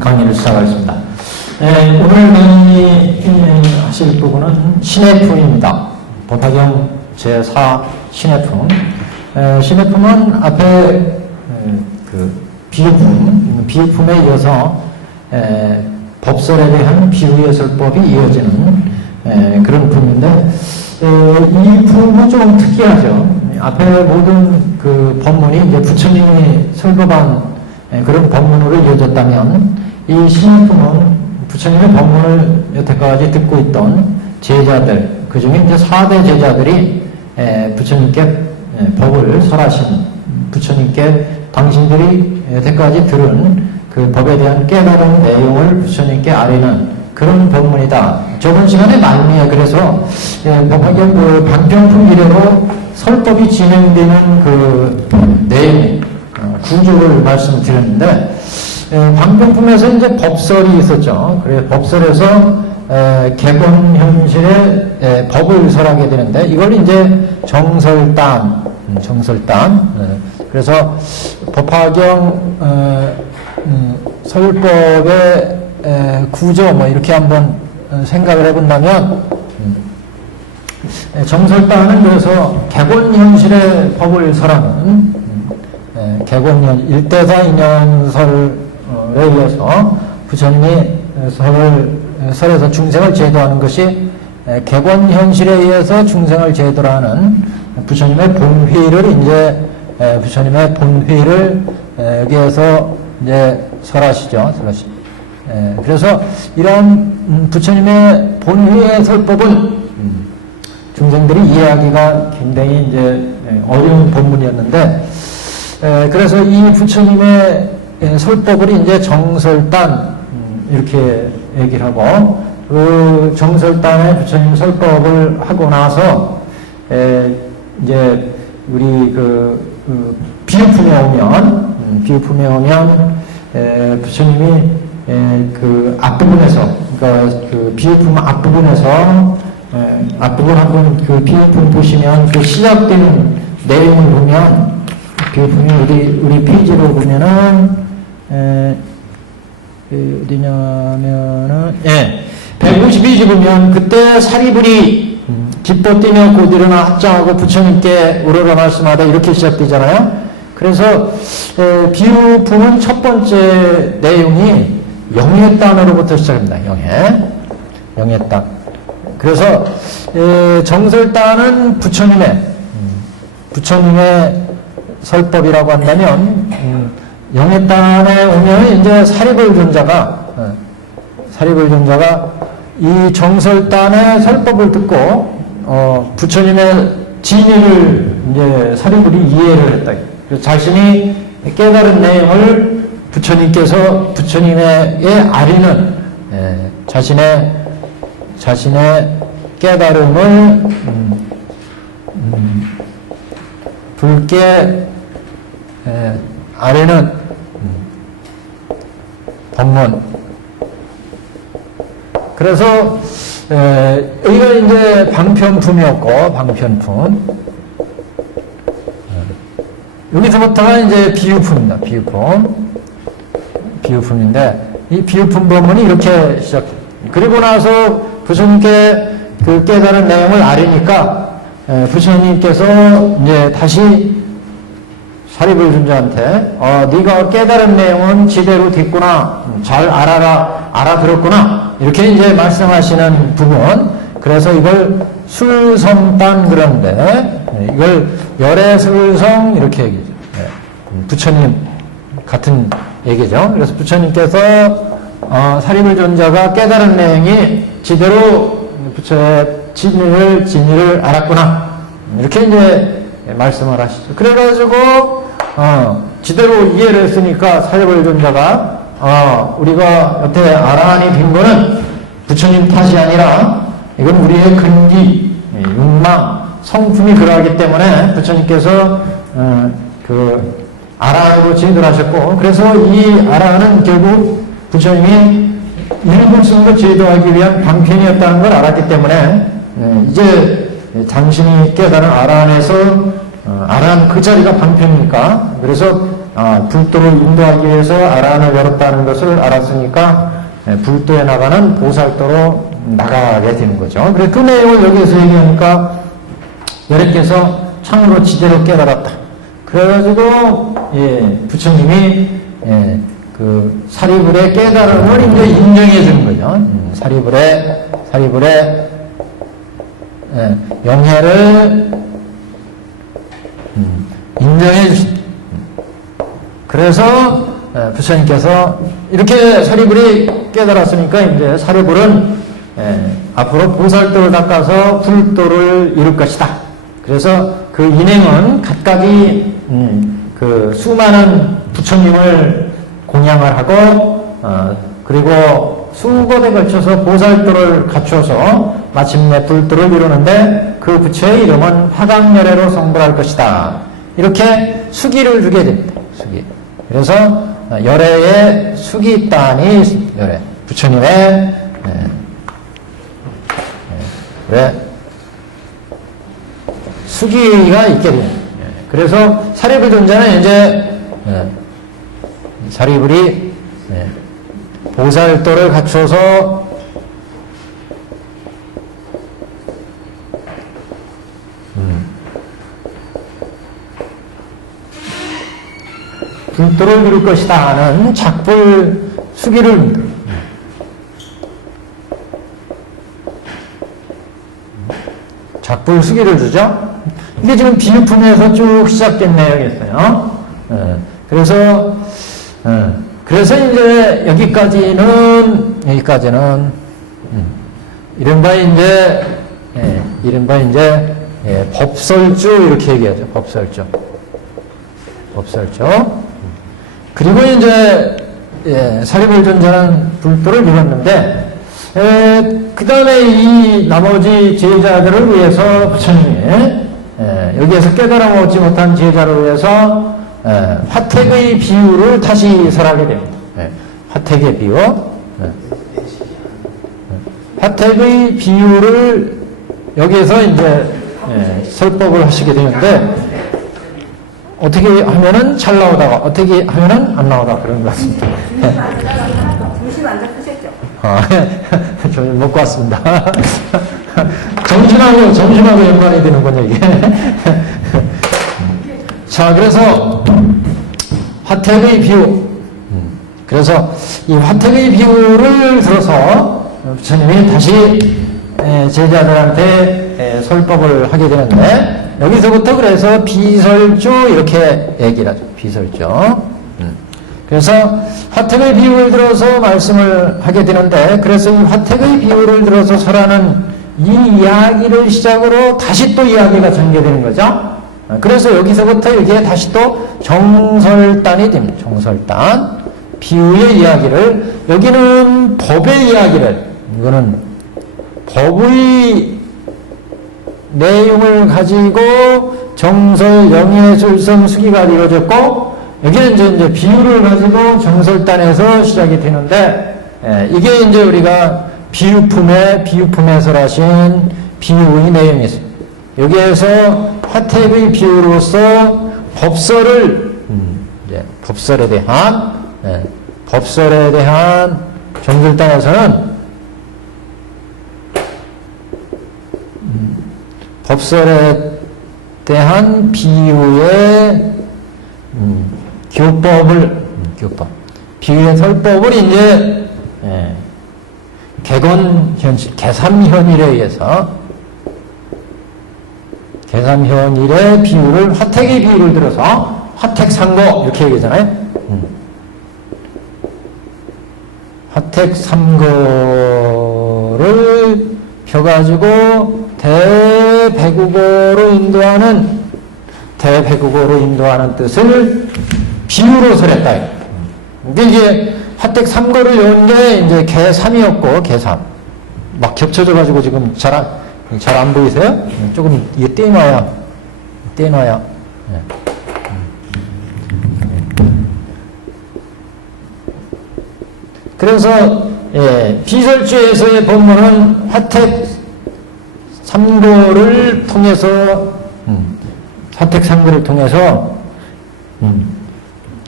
강의를 시작하겠습니다. 오늘 강의하실 부분은 신해품입니다. 법화경 제4 신해품. 신해품은 앞에 비유품에 이어서 법설에 대한 비유예설법이 이어지는 그런 품인데, 이 품은 좀 특이하죠. 앞에 모든 그 법문이 이제 부처님이 설법한 그런 법문으로 이어졌다면, 이 신해품은 부처님의 법문을 여태까지 듣고 있던 제자들, 그 중에 이제 4대 제자들이 부처님께 법을 설하신, 부처님께 당신들이 여태까지 들은 그 법에 대한 깨달은 내용을 부처님께 아뢰는 그런 법문이다. 저번 시간에 말미에 그래서 법화경 그 방편품 이래로 설법이 진행되는 그 내용, 구조를 말씀드렸는데, 방편품에서 이제 법설이 있었죠. 그래서 법설에서 객원현실에 법을 설하게 되는데, 이걸 이제 정설단. 그래서 법화경 설법의 구조 뭐 이렇게 한번 생각을 해본다면, 정설단은 그래서 객원현실의 법을 설하는 객원현 일대사 인연설에 이어서 부처님이 설에서 중생을 제도하는 것이 객원현실에 의해서 중생을 제도하는 부처님의 본회의를 이제 부처님의 본회의를 여기에서 이제 설하시죠. 그래서 이런 부처님의 본회의 설법은 중생들이 이해하기가 굉장히 이제 어려운 본문이었는데, 그래서 이 부처님의 설법을 이제 정설단 이렇게 얘기를 하고, 그 정설단의 부처님 설법을 하고 나서 이제 우리 비유품에 오면 부처님이 그 앞부분에서, 그러니까 그 비유품 앞부분에서 앞부분 한번 그 비유품 보시면 그 시작되는 내용을 보면, 비유품이 우리 페이지로 보면은 어디냐면은 152지 보면, 그때 사리불이 기뻐 뛰며 곧 일어나 합장하고 부처님께 우러러 말씀하다 이렇게 시작되잖아요. 그래서 비유품은 첫 번째 내용이 영예단으로부터 시작합니다. 영예단. 그래서 정설단은 부처님의 설법이라고 한다면, 영예단에 오면 이제 사리불존자가 이 정설단의 설법을 듣고 부처님의 진의를 이제 사리불이 이해를 했다. 그래서 자신이 깨달은 내용을 부처님에게 아뢰는 자신의 깨달음을 불게 아뢰는 법문. 그래서 여기가 이제 방편품이었고, 여기서부터가 이제 비유품입니다. 비유품인데, 이 비유품 법문이 이렇게 시작해요. 그리고 나서 부처님께 그 깨달은 내용을 아뢰니까 부처님께서 이제 다시 사리불존자한테 네가 깨달은 내용은 지대로 됐구나, 잘 알아들었구나, 이렇게 이제 말씀하시는 부분. 그래서 이걸 술성단 그러는데, 이걸 열애술성 이렇게 얘기죠. 부처님 같은 얘기죠. 그래서 부처님께서 사리불존자가 깨달은 내용이 지대로 부처의 진리를 알았구나, 이렇게 이제 말씀을 하시죠. 그래가지고 지대로 이해를 했으니까 사리불존자가 우리가 여태 아라한이 된 거는 부처님 탓이 아니라 이건 우리의 근기, 욕망, 성품이 그러하기 때문에 부처님께서 그 아라한으로 진행을 하셨고, 그래서 이 아라한은 결국 부처님이 일불성을 제도하기 위한 방편이었다는 걸 알았기 때문에 이제 당신이 깨달은 아라한에서 아라한 그 자리가 방편이니까, 그래서 불도를 인도하기 위해서 아란을 열었다는 것을 알았으니까 불도에 나가는 보살도로 나가게 되는 거죠. 그래서 그 내용을 여기에서 얘기하니까 여래께서 참으로 지대로 깨달았다. 그래가지고 부처님이 그 사리불의 깨달음을 이제 인정해 주는 거죠. 사리불의 영해를 인정해 주신다. 그래서 부처님께서 이렇게 사리불이 깨달았으니까 이제 사리불은 앞으로 보살도를 닦아서 불도를 이룰 것이다. 그래서 그 인행은 각각이 그 수많은 부처님을 공양을 하고 그리고 수겁에 걸쳐서 보살도를 갖춰서 마침내 불도를 이루는데 그 부처의 이름은 화강열애로 성불할 것이다. 이렇게 수기를 주게 됩니다. 수기. 그래서 열애에 수기단이 열애. 부처님의 수기가 있게 됩니다. 그래서 사리불 존자는 이제 사리불이 보살도를 갖춰서 불도를 이룰 것이다 하는 작불 수기를 작불 수기를 주죠. 이게 지금 비유품에서 쭉 시작된 내용이었어요. 그래서 이제 여기까지는 이른바 이제 법설주 이렇게 얘기하죠. 법설주. 그리고 이제 사리불 존자는 불도를 이뤘는데 그 다음에 이 나머지 제자들을 위해서 부처님이 여기에서 깨달음 얻지 못한 제자를 위해서 화택의 비유를 다시 설하게 됩니다. 화택의 비유. 화택의 비유를 여기에서 이제 설법을 하시게 되는데 어떻게 하면은 잘 나오다가 어떻게 하면은 안 나오다 그런 것 같습니다. 중심 앉아 쓰셨죠? 저는 먹고 왔습니다. 점심하고 연관이 되는군요, 이게. 자, 그래서 화택의 비유. 그래서 이 화택의 비유를 들어서 부처님이 다시 제자들한테 설법을 하게 되는데 여기서부터 그래서 비설주 이렇게 얘기를 하죠. 비설주. 그래서 화택의 비유를 들어서 말씀을 하게 되는데 그래서 이 화택의 비유를 들어서 설하는 이 이야기를 시작으로 다시 또 이야기가 전개되는 거죠. 그래서 여기서부터 이게 다시 또 정설단이 됩니다. 정설단. 비유의 이야기를 여기는 법의 이야기를 이거는 법의 내용을 가지고 정설, 영예, 술성, 수기가 이루어졌고 여기는 이제 비유를 가지고 정설단에서 시작이 되는데 이게 이제 우리가 비유품에서 하신 비유의 내용이 있습니다. 여기에서 화택의 비유로서 법설에 대한 정설단에서는 법설에 대한 비유의 비유의 설법을 이제 계삼현일에 의해서 계삼현일의 비유를 화택의 비유를 들어서 화택삼거 이렇게 얘기하잖아요. 화택삼거를 펴가지고 대배국어로 인도하는 뜻을 비유로 설했다. 근데 이게 화택삼거를 외운 게 이제 계삼이었고 계삼 막 겹쳐져가지고 지금 잘 안 보이세요? 조금 이게 떼놔야. 그래서 비설주에서의 법문은 화택 삼거를 통해서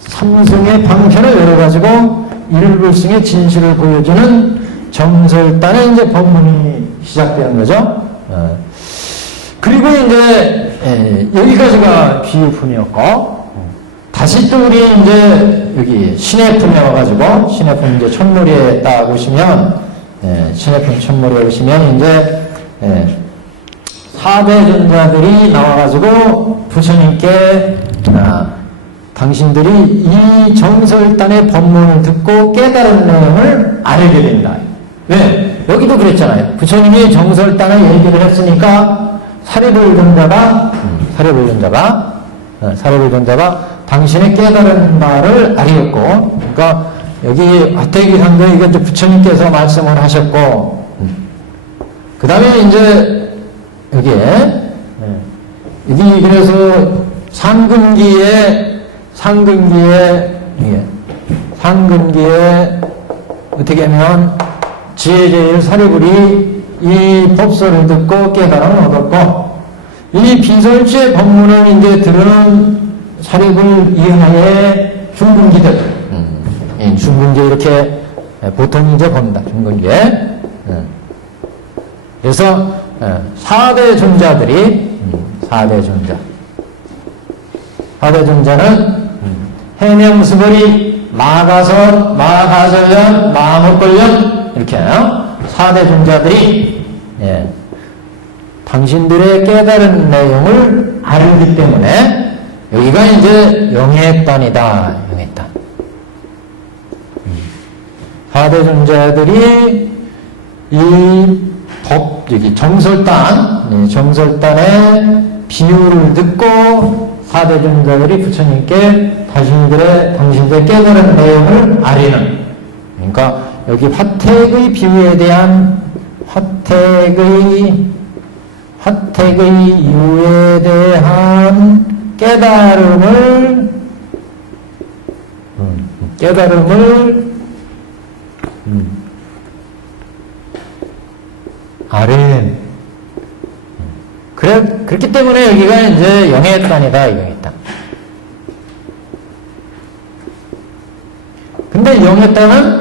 삼승의 방편을 열어가지고 일불승의 진실을 보여주는 정설단의 이제 법문이 시작되는 거죠. 그리고 이제 여기까지가 비유품이었고, 다시 또 우리 이제 여기 신해품에 와가지고, 신해품 이제 첫머리에 딱 오시면, 신해품 첫머리에 오시면 이제 사대존자들이 나와가지고 부처님께 당신들이 이 정설단의 법문을 듣고 깨달은 내용을 알게 된다. 왜? 여기도 그랬잖아요. 부처님이 정설단의 얘기를 했으니까 사리불존자가 당신의 깨달은 바를 알렸고, 그러니까 여기 화태기상도 이게 이제 부처님께서 말씀을 하셨고, 그 다음에 이제 여기에 여기 그래서 상근기에 어떻게 하면 지혜제일 사리불이 이 법설을 듣고 깨달음을 얻었고, 이 비설주의 법문을 이제 들은 사리불 이하의 중근기들, 중근기 이렇게 보통 이제 본다. 중근기. 그래서 4대 존자들이 4대 존자는 해명스벌이 마가선, 마가설련, 마목걸련 이렇게 4대 존자들이 당신들의 깨달은 내용을 알기 때문에 여기가 이제 영해단이다. 영해단. 4대 존자들이 이 여기 정설단의 비유를 듣고 4대 존자들이 부처님께 당신들의 깨달은 내용을 아리는, 그러니까 여기 화택의 비유에 대한 화택의 이유에 대한 깨달음을 아는. 그렇기 때문에 여기가 이제 영해단이다, 영해단. 근데 영해단은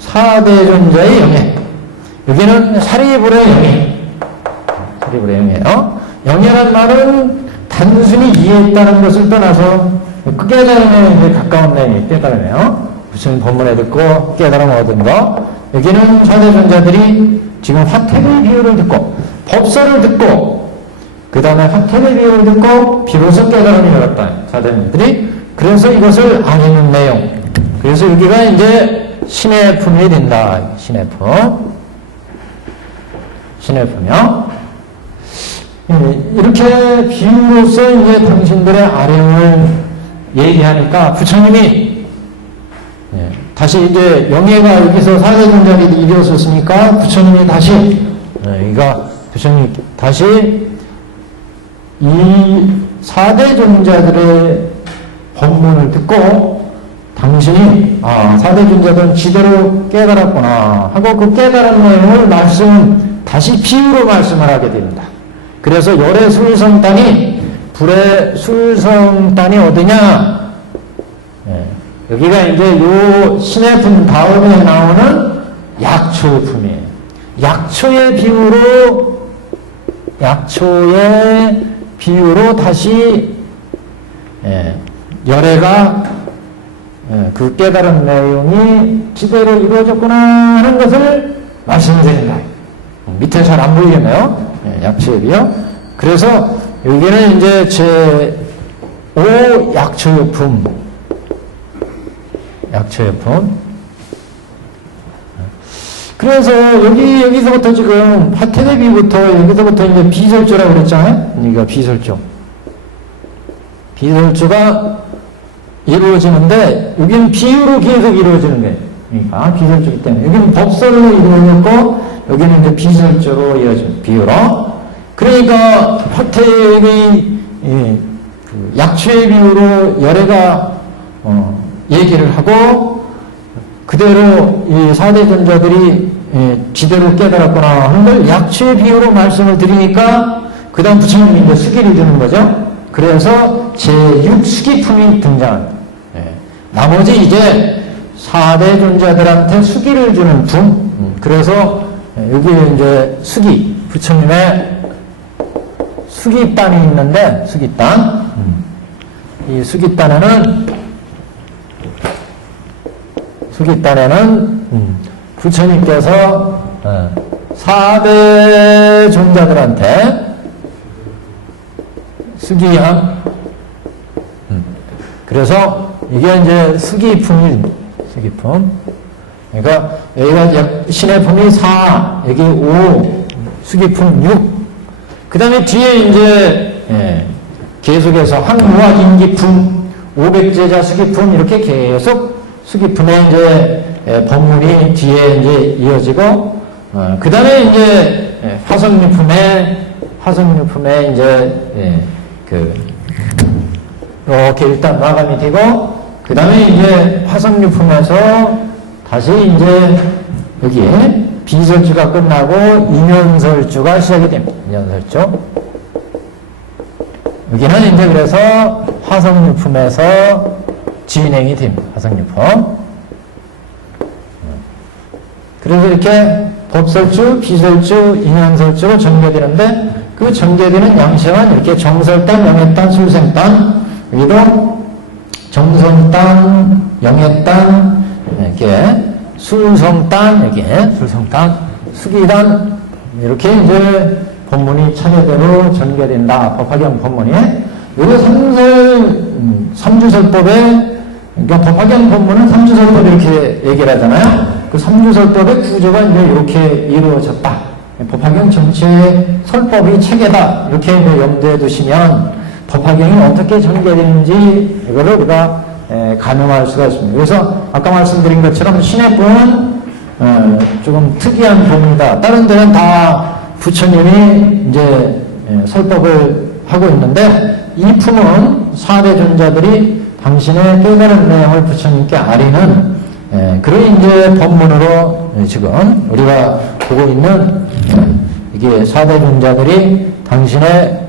4대 존자의 영해. 여기는 사리불의 영해. 사리불의 영해요. 영해란 말은 단순히 이해했다는 것을 떠나서 깨달음에 이제 가까운 내용이 깨달음이에요. 무슨 법문에 듣고 깨달음 얻은 거. 여기는 4대 존자들이 지금 화택의 비유를 듣고 법설을 듣고 그 다음에 화택의 비유를 듣고 비로소 깨달음이 열었다. 4대 존자들이. 그래서 이것을 아는 내용. 그래서 여기가 이제 신해품이 된다. 신해품이요. 이렇게 비유로서 이제 당신들의 아령을 얘기하니까 부처님이 다시 이제 영예가 여기서 4대 존자들이 이루어졌으니까 부처님이 다시 부처님 다시 이 4대 존자들의 법문을 듣고 당신이 4대 존자들은 지대로 깨달았구나 하고 그 깨달은 내용을 다시 비유로 말씀을 하게 됩니다. 그래서 열의 술성단이 불의 술성단이 어디냐? 여기가 이제 요 신해품 다음에 나오는 약초품이에요. 약초의 비유로 다시 열애가 그 깨달은 내용이 지대로 이루어졌구나 하는 것을 말씀드린다. 밑에 잘 안 보이겠네요. 약초의 비유. 그래서 여기는 이제 제5 약초품. 그래서 여기서부터 지금 화택의 비부터 여기서부터 이제 비설조라고 그랬잖아요. 여기가 비설조가 이루어지는데 여기는 비유로 계속 이루어지는 거예요. 그러니까 비설조이기 때문에 여기는 법설로 이루어졌고 여기는 이제 비설조로 이루어진 비유로. 그러니까 화택의 약초의 비유로 열애가 얘기를 하고 그대로 이 4대 존자들이 지대로 깨달았구나 하는 걸 약초의 비유로 말씀을 드리니까 그 다음 부처님이 이제 수기를 주는 거죠. 그래서 제6수기품이 등장합니다. 나머지 이제 4대 존재들한테 수기를 주는 품. 그래서 여기 이제 수기, 부처님의 수기단이 있는데, 수기단. 이 수기단에는 부처님께서 4대 존재들한테 수기함. 그래서 이게 이제 수기품입니다. 수기품. 그러니까 여기가 신의 품이 4, 여기 5, 수기품 6. 그 다음에 뒤에 이제 계속해서 항무화진기품, 500제자 수기품 이렇게 계속 수기품의 이제 법문이 뒤에 이제 이어지고, 그 다음에 이제 화성유품에 이제 이렇게 일단 마감이 되고, 그 다음에 이제 화성유품에서 다시 이제 여기에 비설주가 끝나고 인연설주가 시작이 됩니다. 인연설주. 여기는 이제 그래서 화성유품에서 진행이 됩니다. 화성유품. 그래서 이렇게 법설주, 비설주, 인연설주로 전개되는데 그 전개되는 양식은 이렇게 정설단, 영해단, 술생단, 여기도 정성단, 영해단, 이렇게 술성단, 이렇게 술성단, 수기단 이렇게 이제 본문이 차례대로 전개된다. 법화경 본문이. 이거 삼주설법에 그러니까 법화경 본문은 삼주설법 이렇게 얘기를 하잖아요. 그 삼주설법의 구조가 이제 이렇게 이루어졌다. 법화경 전체의 설법이 체계다. 이렇게 이제 염두에 두시면 법화경이 어떻게 전개되는지 이거를 우리가 가늠할 수가 있습니다. 그래서 아까 말씀드린 것처럼 신의 품은 조금 특이한 품이다. 다른 데는 다 부처님이 이제 설법을 하고 있는데 이 품은 4대 존자들이 당신의 깨달은 내용을 부처님께 아리는 그런 이제 법문으로 지금 우리가 보고 있는 이게 4대 존자들이 당신의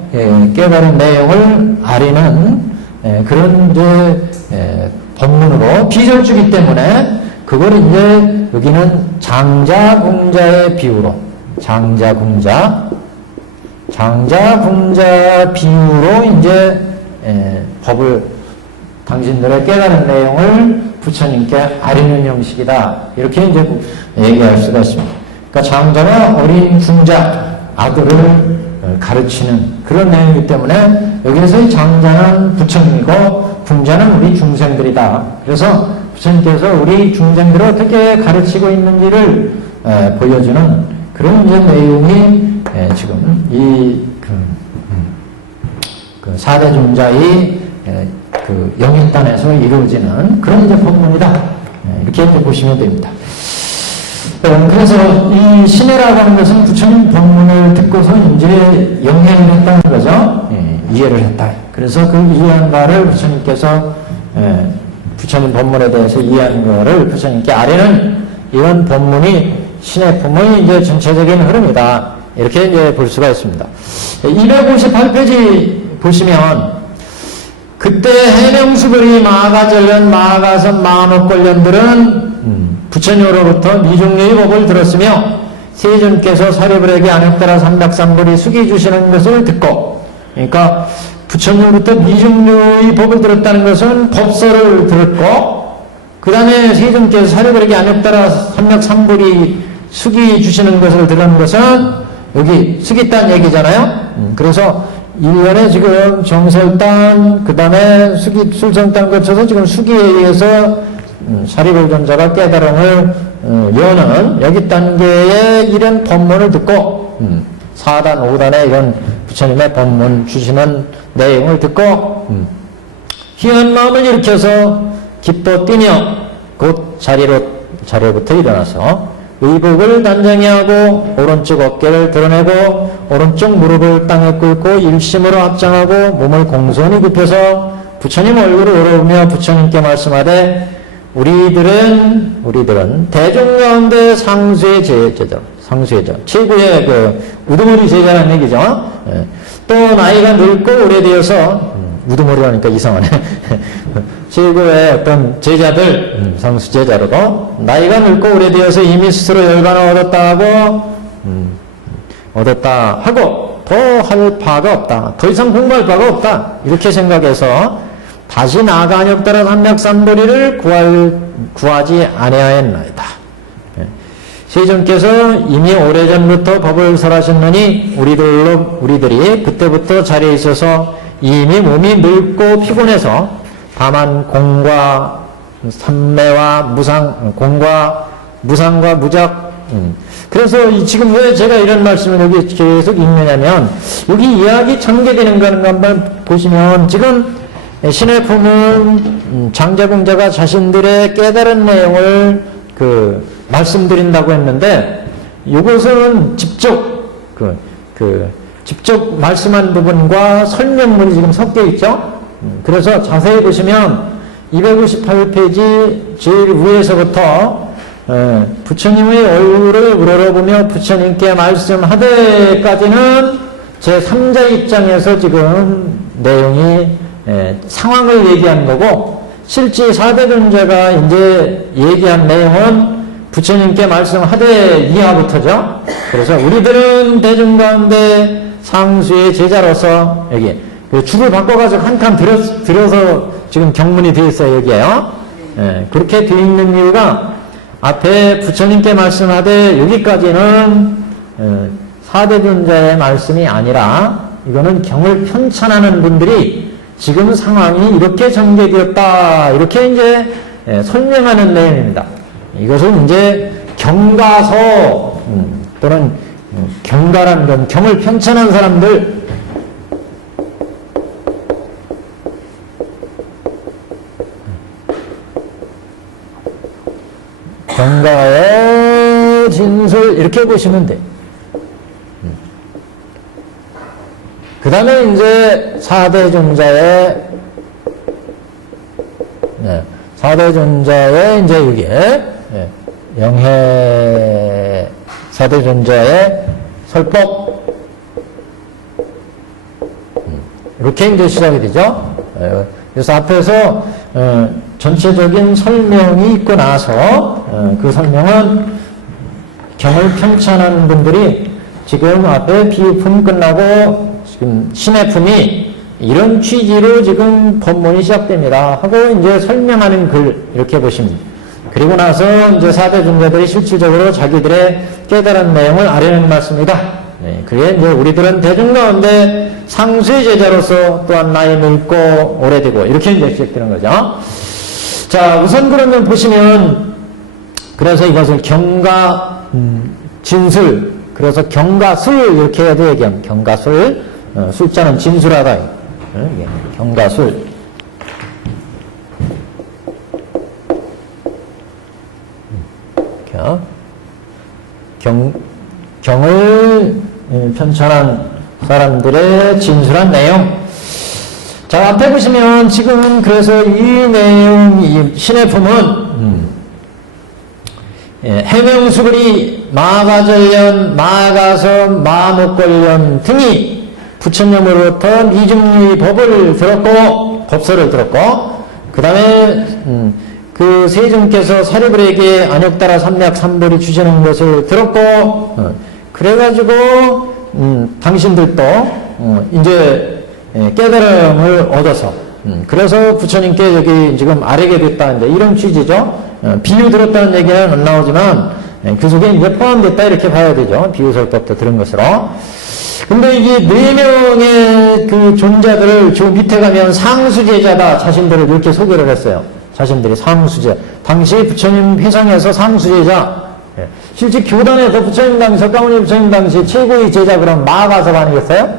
깨달은 내용을 아리는 그런 이제 법문으로 비설주기 때문에 그걸 이제 여기는 장자궁자의 비유로 장자궁자 비유로 이제 법을 당신들의 깨달은 내용을 부처님께 아리는 형식이다. 이렇게 이제 얘기할 수가 있습니다. 그러니까 장자가 어린 궁자 아들을 가르치는 그런 내용이기 때문에 여기에서 이 장자는 부처님이고 궁자는 우리 중생들이다. 그래서 부처님께서 우리 중생들을 어떻게 가르치고 있는지를 보여주는 그런 이제 내용이 지금 이 그 4대 존자의 그 영일단에서 이루어지는 그런 이제 법문이다. 이렇게 이제 보시면 됩니다. 그래서 이 신해라고 하는 것은 부처님 법문을 듣고서 이제 영해를 했다는 거죠. 이해를 했다. 그래서 그 이해한 바를 부처님께서 부처님 법문에 대해서 이해한 거를 부처님께 아뢰는 이런 법문이 신의 품의 이제 전체적인 흐름이다. 이렇게 이제 볼 수가 있습니다. 258페이지 보시면 그때 해명수거리 마가전련, 마가선, 마목권련들은 부처님으로부터 미중류의 법을 들었으며 세존께서 사료불에게 안역따라 삼백삼불이 숙이 주시는 것을 듣고, 그러니까 부처님으로부터 미중류의 법을 들었다는 것은 법서를 들었고, 그 다음에 세존께서 사료불에게 안역따라 삼백삼불이 숙이 주시는 것을 들은 것은 여기 숙이단 얘기잖아요. 그래서 1년에 지금 정설단, 그 다음에 술성단 거쳐서 지금 수기에 의해서 사리불존자가 깨달음을 여는 여기 단계의 이런 법문을 듣고 4단, 5단의 이런 부처님의 법문 주시는 내용을 듣고 희한 마음을 일으켜서 기뻐 뛰며 곧 자리로부터 일어나서 의복을 단장히 하고 오른쪽 어깨를 드러내고 오른쪽 무릎을 땅에 꿇고 일심으로 합장하고 몸을 공손히 굽혀서 부처님 얼굴을 오르며 부처님께 말씀하되 우리들은 대중 가운데 상수의 제자, 최고의 그 우두머리 제자라는 얘기죠. 또 나이가 늙고 오래되어서 우두머리로 하니까 이상하네. 제1교회 어떤 제자들, 상수 제자로도 나이가 늙고 오래되어서 이미 스스로 열반을 얻었다 하고 더 할 바가 없다. 더 이상 공부할 바가 없다. 이렇게 생각해서 다시 나아가 안역따라 삼맥삼보리를 구하지 아니하였나이다. 세존께서 이미 오래전부터 법을 설하셨느니 우리들이 그때부터 자리에 있어서 이미 몸이 늙고 피곤해서 다만 공과 삼매와 공과 무상과 무작 그래서 지금 왜 제가 이런 말씀을 여기 계속 읽느냐면 여기 이야기 전개되는 거는 한번 보시면 지금 신의 품은 장자공자가 자신들의 깨달은 내용을 말씀드린다고 했는데 이것은 직접 직접 말씀한 부분과 설명문이 지금 섞여 있죠. 그래서 자세히 보시면 258페이지 제일 위에서부터 부처님의 얼굴을 우러러보며 부처님께 말씀하되까지는 제3자 입장에서 지금 내용이 상황을 얘기한 거고 실제 4대 존재가 이제 얘기한 내용은 부처님께 말씀하되 이하부터죠. 그래서 우리들은 대중 가운데 상수의 제자로서 여기 줄을 바꿔가지고 한 칸 들어서 지금 경문이 되어 있어요. 여기에요. 그렇게 되어 있는 이유가 앞에 부처님께 말씀하되 여기까지는 4대 존재의 말씀이 아니라 이거는 경을 편찬하는 분들이 지금 상황이 이렇게 전개되었다. 이렇게 이제 설명하는 내용입니다. 이것은 이제 경가서 또는 경가라는 건 경을 편찬한 사람들 경가의 진술 이렇게 보시면 돼. 그 다음에 이제 4대 존자의 4대 존자의 이제 여기에 영해 4대 존자의 설법 이렇게 이제 시작이 되죠. 그래서 앞에서 전체적인 설명이 있고 나서 그 설명은 경을 편찬하는 분들이 지금 앞에 비유품 끝나고 지금 신의 품이 이런 취지로 지금 법문이 시작됩니다 하고 이제 설명하는 글 이렇게 보시면 됩니다. 그리고 나서 이제 4대 존재들이 실질적으로 자기들의 깨달은 내용을 아뢰는 말씀이다. 그게 이제 우리들은 대중 가운데 상수의 제자로서 또한 나이 늙고 오래되고 이렇게 이제 시작되는 거죠. 자, 우선 그러면 보시면 그래서 이것을 경가 진술 그래서 경가술 이렇게 해도 얘기하면 경가술 술자는 진술하다. 경가술 경을 편찬한 사람들의 진술한 내용. 자, 앞에 보시면 지금 그래서 이 내용, 이 신의 품은 해명수글이 마가전련, 마가섬, 마목걸련 등이 부처님으로부터 미중리 법을 들었고 법서를 들었고 그 다음에 그 세존께서 사리불에게 안역따라 삼약 삼보리 주시는 것을 들었고 그래가지고 당신들도 이제 깨달음을 얻어서 그래서 부처님께 여기 지금 아뢰게 됐다 이제 이런 취지죠. 비유 들었다는 얘기는 안 나오지만 그 속에 이제 포함됐다 이렇게 봐야 되죠. 비유설법도 들은 것으로. 근데 이게 4명의 그 존재들을 저 밑에 가면 상수제자다 자신들을 이렇게 소개를 했어요. 자신들이 상수제. 당시 부처님 회상에서 상수제자. 실제 교단에서 부처님 당시, 석가모니 부처님 당시 최고의 제자 그럼 마하가섭 아니겠어요?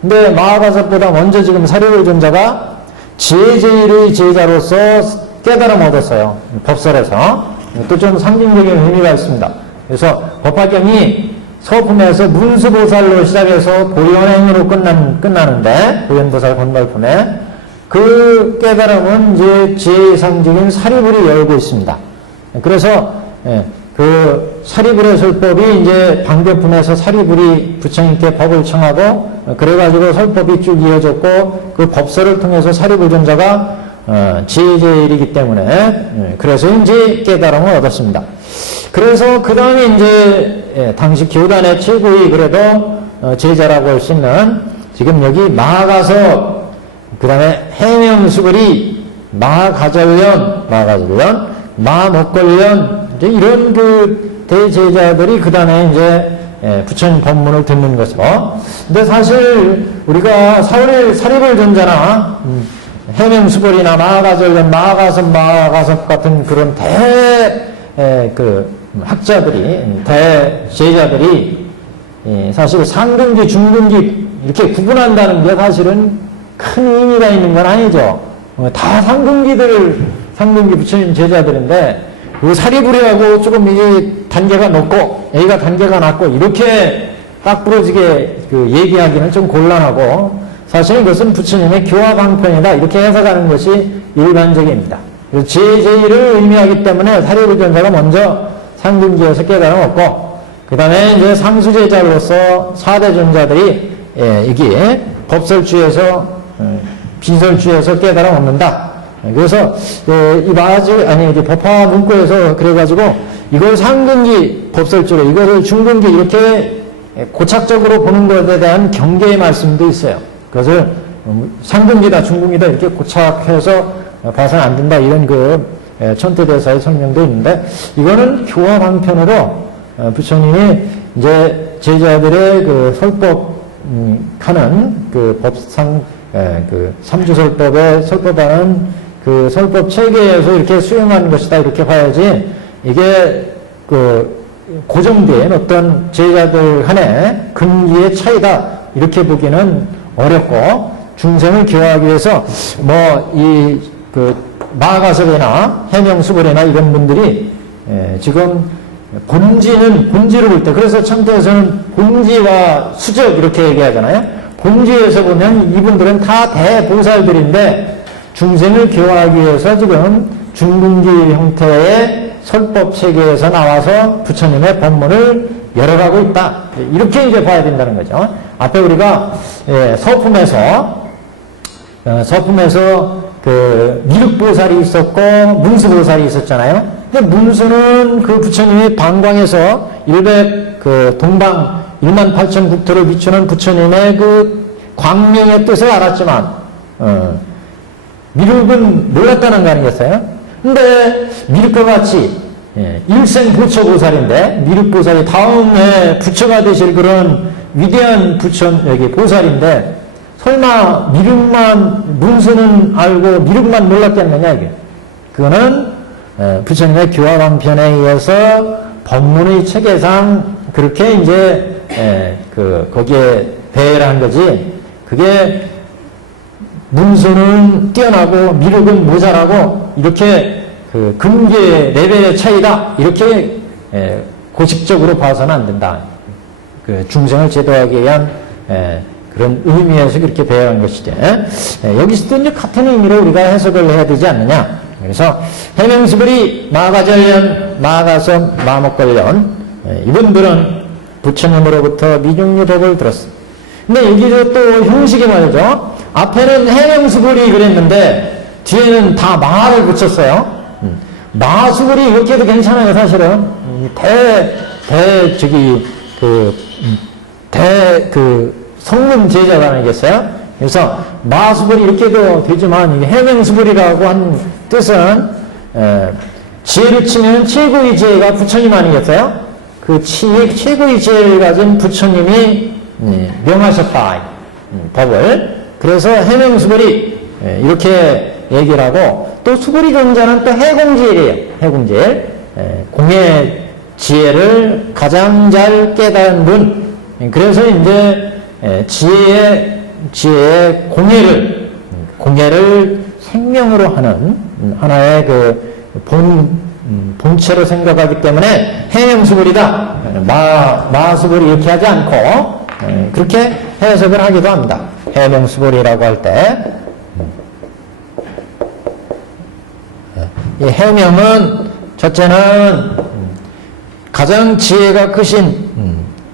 근데 마하가섭보다 먼저 지금 사리불 존자가 제제일의 제자로서 깨달음 얻었어요. 법설에서. 또 좀 상징적인 의미가 있습니다. 그래서 법화경이 서품에서 문수보살로 시작해서 보현행으로 끝나는데, 보현보살 건발품에 그 깨달음은 이제 제3적인 사리불이 열고 있습니다. 그래서, 그 사리불의 설법이 이제 방법품에서 사리불이 부처님께 법을 청하고 그래가지고 설법이 쭉 이어졌고 그 법설을 통해서 사리불전자가 지혜제일이기 때문에 그래서인지 깨달음을 얻었습니다. 그래서 그 다음에 이제 당시 교단의 최고의 그래도 제자라고 할 수 있는 지금 여기 마가서 그 다음에 해명수벌이 마가절련, 마목걸련 이제 이런 그 대제자들이 그 다음에 이제 부처님 법문을 듣는 것으로. 근데 사실 우리가 사리불전자나 해명수벌이나 마가절련, 마가섭 같은 그런 그 학자들이 대제자들이 사실 상등기, 중등기 이렇게 구분한다는 게 사실은 큰 의미가 있는 건 아니죠. 다 상등기 부처님 제자들인데 그 사리불이하고 조금 이게 단계가 높고 A가 단계가 낮고 이렇게 딱 부러지게 그 얘기하기는 좀 곤란하고 사실 이것은 부처님의 교화방편이다 이렇게 해석하는 것이 일반적입니다. 제제일을 의미하기 때문에 사리불전자가 먼저 상등기에서 깨달음 얻고 그 다음에 이제 상수제자로서 4대 존자들이 여기에 법설주에서 비설주에서 깨달음 얻는다. 그래서 이게 법화 문구에서 그래가지고 이걸 상등기 법설주로 이것을 중등기 이렇게 고착적으로 보는 것에 대한 경계의 말씀도 있어요. 그것을 상등기다 중등기다 이렇게 고착해서 봐서는 안 된다 이런 그 천태대사의 설명도 있는데 이거는 교화방편으로 부처님이 이제 제자들의 그 설법 하는 그 법상 그 삼주설법에 설법하는 그 설법 체계에서 이렇게 수행하는 것이다 이렇게 봐야지 이게 그 고정된 어떤 제자들 간의 근기의 차이다 이렇게 보기는 어렵고 중생을 교화하기 위해서 뭐 이 그 마가섭이나 해명수벌이나 이런 분들이 지금 본질을 볼 때 그래서 천태에서는 본지와 수적 이렇게 얘기하잖아요. 본지에서 보면 이분들은 다 대보살들인데 중생을 교화하기 위해서 지금 중등기 형태의 설법 체계에서 나와서 부처님의 법문을 열어가고 있다. 이렇게 이제 봐야 된다는 거죠. 앞에 우리가 서품에서 그 미륵보살이 있었고 문수보살이 있었잖아요. 근데 문수는 그 부처님이 방광에서 동방 18,000 국토를 비추는 부처님의 그 광명의 뜻을 알았지만 미륵은 몰랐다는 거 아니겠어요? 근데 미륵과 같이 일생부처보살인데 미륵보살이 다음에 부처가 되실 그런 위대한 보살인데 설마 문수는 알고 미륵만 몰랐겠느냐 이게. 그거는 부처님의 교화방편에 의해서 법문의 체계상 그렇게 이제 거기에 배열을 한 거지. 그게 문수는 뛰어나고 미륵은 모자라고 이렇게 그 근계 레벨의 차이다 이렇게 고식적으로 봐서는 안 된다. 그 중생을 제도하기 위한 그런 의미에서 그렇게 배열한 것이죠. 여기서도 이제 같은 의미로 우리가 해석을 해야 되지 않느냐. 그래서 해명수벌이 마가절련, 마가섭, 마목걸련 이분들은 부처님으로부터 미중유법을 들었습니다. 근데 여기서 또 형식이 말이죠. 앞에는 해명수벌이 그랬는데 뒤에는 다 마를 붙였어요. 마수벌이 이렇게 해도 괜찮아요, 사실은. 성문 제자가 아니겠어요? 그래서 마수벌이 이렇게 해도 되지만 해명수벌이라고 한 뜻은 지혜를 치면 최고의 지혜가 부처님 아니겠어요? 그 최고의 지혜를 가진 부처님이 명하셨다 법을. 그래서 해명수벌이 이렇게 얘기를 하고 또 수벌이 존재는 또 해공지엘이에요. 해공지엘. 공의 지혜를 가장 잘 깨달은 분. 그래서 이제 지혜의 공예를 생명으로 하는 하나의 그 본체로 생각하기 때문에 해명수벌이다. 마수벌이 이렇게 하지 않고 그렇게 해석을 하기도 합니다. 해명수벌이라고 할 때 이 해명은 첫째는 가장 지혜가 크신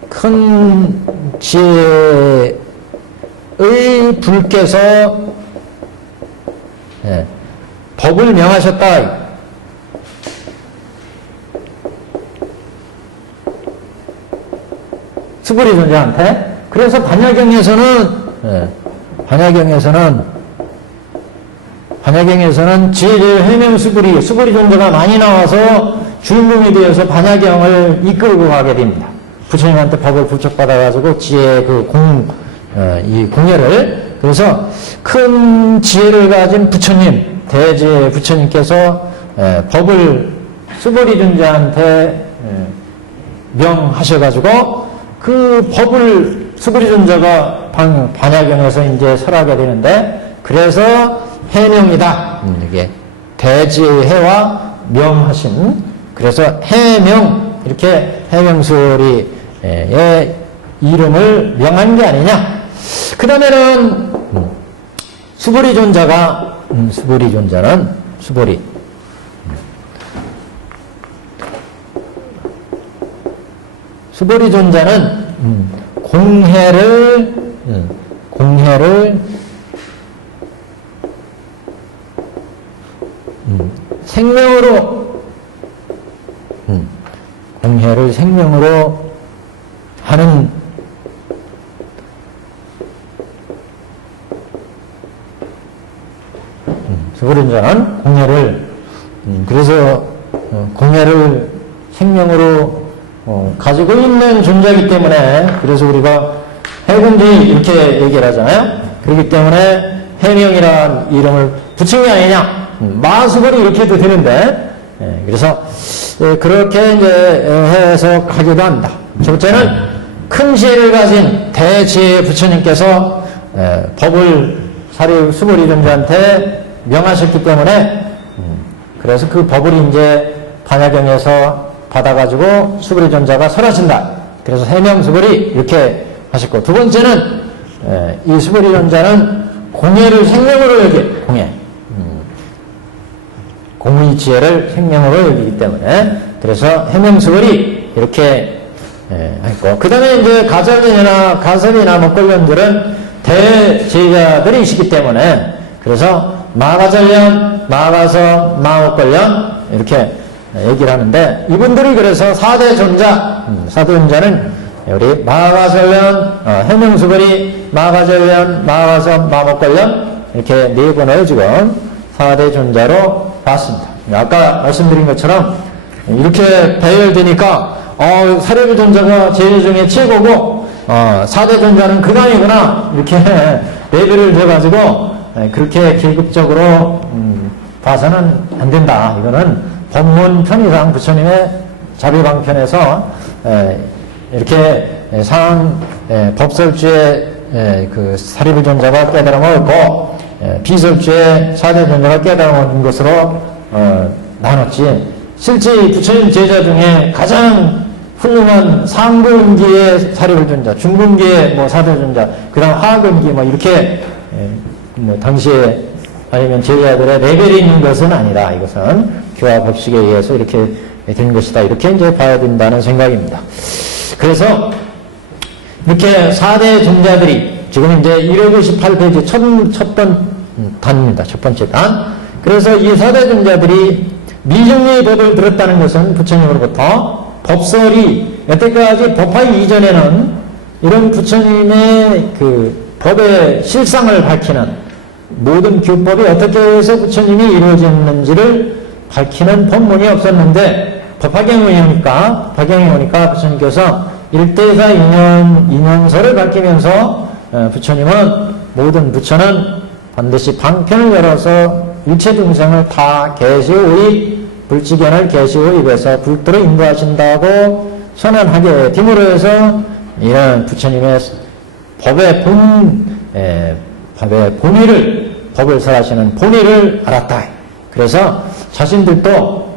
큰 지혜의 불께서 예, 법을 명하셨다. 수불이 존재한테. 그래서 반야경에서는 지혜의 해명 수불이 존재가 많이 나와서 주인공이 되어서 반야경을 이끌고 가게 됩니다. 부처님한테 법을 부척받아가지고 지혜의 이 공예를. 그래서 큰 지혜를 가진 부처님, 대지혜 부처님께서 법을 수불이 존재한테 명하셔가지고 그 법을 수불이 존재가 반야경에서 이제 설하게 되는데, 그래서 해명이다. 이게 대지혜와 명하신, 그래서 해명, 이렇게 해명수리의 이름을 명한 게 아니냐. 그 다음에는 수불이 존재가 수불이 존재는 공해를 생명으로 하는 수불이 존재는 공해를 그래서 공해를 생명으로 가지고 있는 존재이기 때문에, 그래서 우리가 해공지 이렇게 얘기를 하잖아요. 그렇기 때문에 해명이라는 이름을 붙인 게 아니냐. 마수벌이 이렇게 해도 되는데, 그래서 그렇게 이제 해서 가기도 합니다. 첫째는 큰 지혜를 가진 대지혜 부처님께서 법을 수불이 존재한테 명하셨기 때문에, 그래서 그 법을 이제 반야경에서 받아가지고 수불이 존재가 설하신다. 그래서 해명수불이 이렇게 하셨고, 두 번째는 이 수불이 존재는 공예를 생명으로 공의 지혜를 생명으로 여기기 때문에, 그래서 해명수불이 이렇게 했고, 그 다음에 이제 가설이나 목걸련들은 대제자들이시기 때문에, 그래서 마가전련, 마가서, 마목걸련 이렇게 얘기를 하는데, 이분들이 그래서 4대 존자는 우리 마가설련, 해명수불이, 마가전련, 마가서, 마목걸련 이렇게 네 분을 지금 4대 존자로 봤습니다. 아까 말씀드린 것처럼 이렇게 배열되니까 사례비 존자가 제일 중에 최고고 4대 존자는 그 다음이구나, 이렇게 레벨을 줘가지고 그렇게 계급적으로 봐서는 안 된다. 이거는 법문 편의상 부처님의 자비방편에서 이렇게 법설주의 그 사리불 존자가 깨달음을 얻고 비설주의 사대 존자가 깨달음을 얻은 것으로 나눴지, 실제 부처님 제자 중에 가장 훌륭한 상근기의 사리불 존자, 중근기의 사대 존자, 그 다음 하근기 이렇게 당시에 아니면 제자들의 레벨이 있는 것은 아니다. 이것은 교화 법칙에 의해서 이렇게 된 것이다. 이렇게 이제 봐야 된다는 생각입니다. 그래서 이렇게 4대 존자들이 지금 이제 158페이지 첫 단입니다. 첫 번째 단. 그래서 이 4대 존자들이 미정리의 법을 들었다는 것은 부처님으로부터 법설이 여태까지 법화기 이전에는 이런 부처님의 그 법의 실상을 밝히는 모든 교법이 어떻게 해서 부처님이 이루어졌는지를 밝히는 법문이 없었는데, 법화경에 오니까 부처님께서 일대사 인연서를 밝히면서 부처님은 모든 부처는 반드시 방편을 열어서 일체 중생을 다 계시오입, 불지견을 계시오입에서 불도로 인도하신다고 선언하게 됨으로 해서 이런 부처님의 법의 법을 설하시는 본의를 알았다. 그래서 자신들도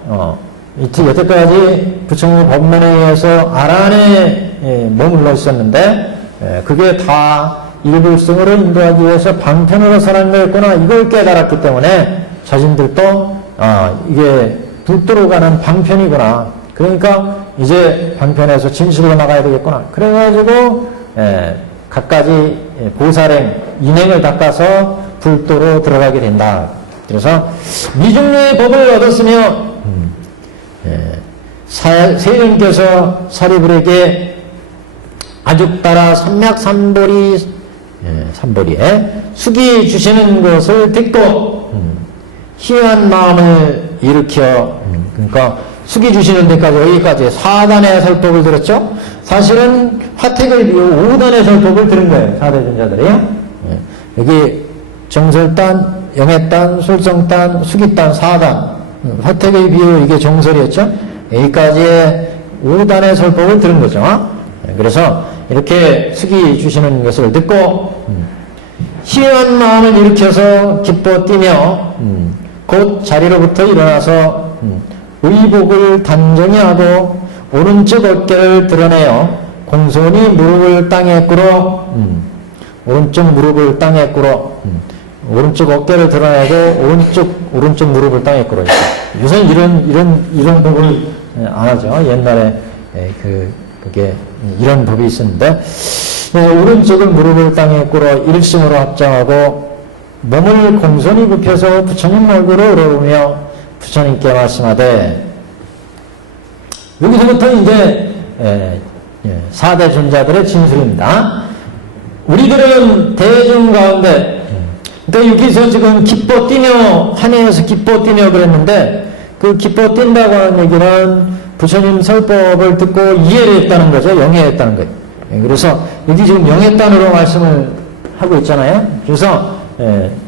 여태까지 부처님의 법문에 의해서 아란에 머물러 있었는데, 그게 다 일불승으로 인도하기 위해서 방편으로 설한 거였구나, 이걸 깨달았기 때문에 자신들도 이게 불도로 가는 방편이구나, 그러니까 이제 방편에서 진실로 나가야 되겠구나, 그래가지고 갖가지 보살행, 인행을 닦아서 불도로 들어가게 된다. 그래서 미중류의 법을 얻었으며 세존께서 사리불에게 아죽따라 삼맥삼보리 삼보리에 숙이 주시는 것을 듣고 희한 마음을 일으켜 그러니까 숙이 주시는 데까지 여기까지 4단의 설법을 들었죠. 사실은 화택을 비워 5단의 설법을 들은 거예요. 4대전자들이요. 여기 정설단, 영해단, 솔성단, 숙이단 4단 화택의 비유 이게 정설이었죠. 여기까지의 5단의 설법을 들은 거죠. 그래서 이렇게 숙이 주시는 것을 듣고 희한 마음을 일으켜서 기뻐 뛰며 곧 자리로부터 일어나서 의복을 단정히 하고 오른쪽 어깨를 드러내어 공손히 무릎을 땅에 꿇어 오른쪽 무릎을 땅에 꿇어 오른쪽 어깨를 드러내고 오른쪽 무릎을 땅에 꿇어 있어요. 요새는 이런 법을 안 하죠. 옛날에 그게 이런 법이 있었는데 오른쪽을 무릎을 땅에 꿇어 일심으로 합장하고 몸을 공손히 굽혀서 부처님 얼굴을 우러보며 부처님께 말씀하되 여기서부터 이제 4대 존자들의 진술입니다. 우리들은 대중 가운데 그러니까 여기서 지금 기뻐 뛰며 환희해서 기뻐 뛰며 그랬는데 그 기뻐 뛴다고 하는 얘기는 부처님 설법을 듣고 이해를 했다는 거죠. 영해했다는 거예요. 그래서 여기 지금 영해단으로 말씀을 하고 있잖아요. 그래서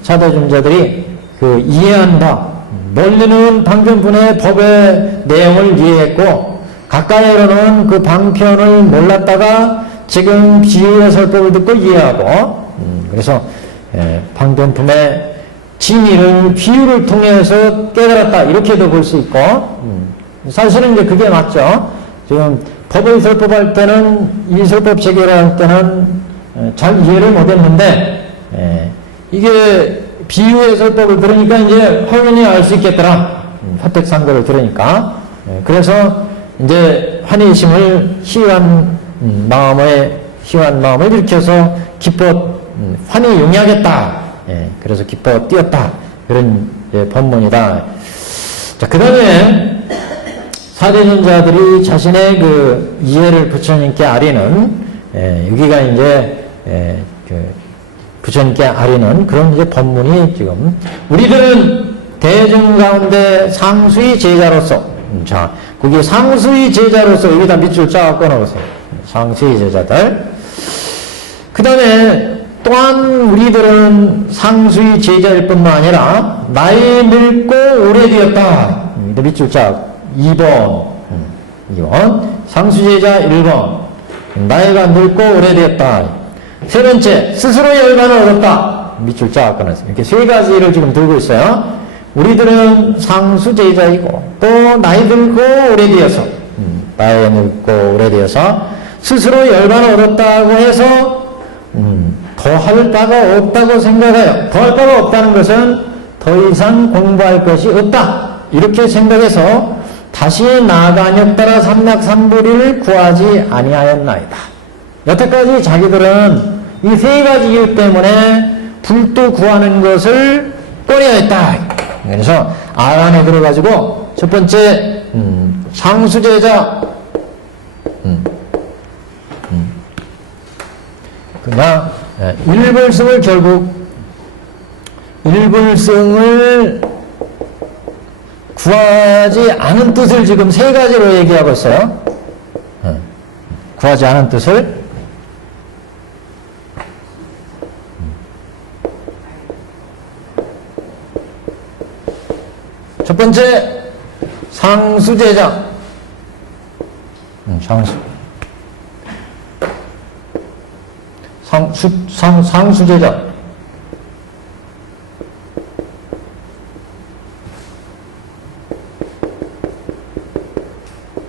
4대 존자들이 그 이해한 바 멀리는 방편분의 법의 내용을 이해했고 가까이로는 그 방편을 몰랐다가 지금 비유의 설법을 듣고 이해하고 그래서 방편품의 진의를 비유를 통해서 깨달았다 이렇게도 볼 수 있고 사실은 이제 그게 맞죠. 지금 법을 설법할 때는 이 설법 체계를 할 때는 잘 이해를 못했는데 이게 비유의 설법을 들으니까 이제 확연히 알 수 있겠더라. 화택상거를 들으니까 그래서 이제 환희심을 희한 마음을 일으켜서 기뻐 환히 용이하겠다. 그래서 기뻐 뛰었다. 그런 법문이다. 자, 그 다음에 사대전자들이 자신의 그 이해를 부처님께 아리는 여기가 이제 부처님께 아리는 그런 이제 법문이 지금 우리들은 대중 가운데 상수의 제자로서 자 거기 상수의 제자로서 여기다 밑줄 쫙 꺼놓으세요. 상수의 제자들. 그 다음에 또한 우리들은 상수의 제자일 뿐만 아니라 나이 늙고 오래되었다. 밑줄 쫙 2번 상수제자 1번 나이가 늙고 오래되었다. 세 번째 스스로 열반을 얻었다. 밑줄 쫙 끊었어요. 이렇게 세 가지를 지금 들고 있어요. 우리들은 상수제자이고 또 나이 들고 오래되어서 나이 늙고 오래되어서 스스로 열반을 얻었다고 해서 더 할 바가 없다고 생각해요. 더 할 바가 없다는 것은 더 이상 공부할 것이 없다. 이렇게 생각해서 다시 나가녔더라 삼맥삼보리를 구하지 아니하였나이다. 여태까지 자기들은 이 세 가지 이유 때문에 불도 구하는 것을 꺼려했다. 그래서 아란에 들어가지고 첫 번째 상수제자 그냥 일불승을 결국 일불승을 구하지 않은 뜻을 지금 세 가지로 얘기하고 있어요. 구하지 않은 뜻을 첫 번째 상수제자 상수제자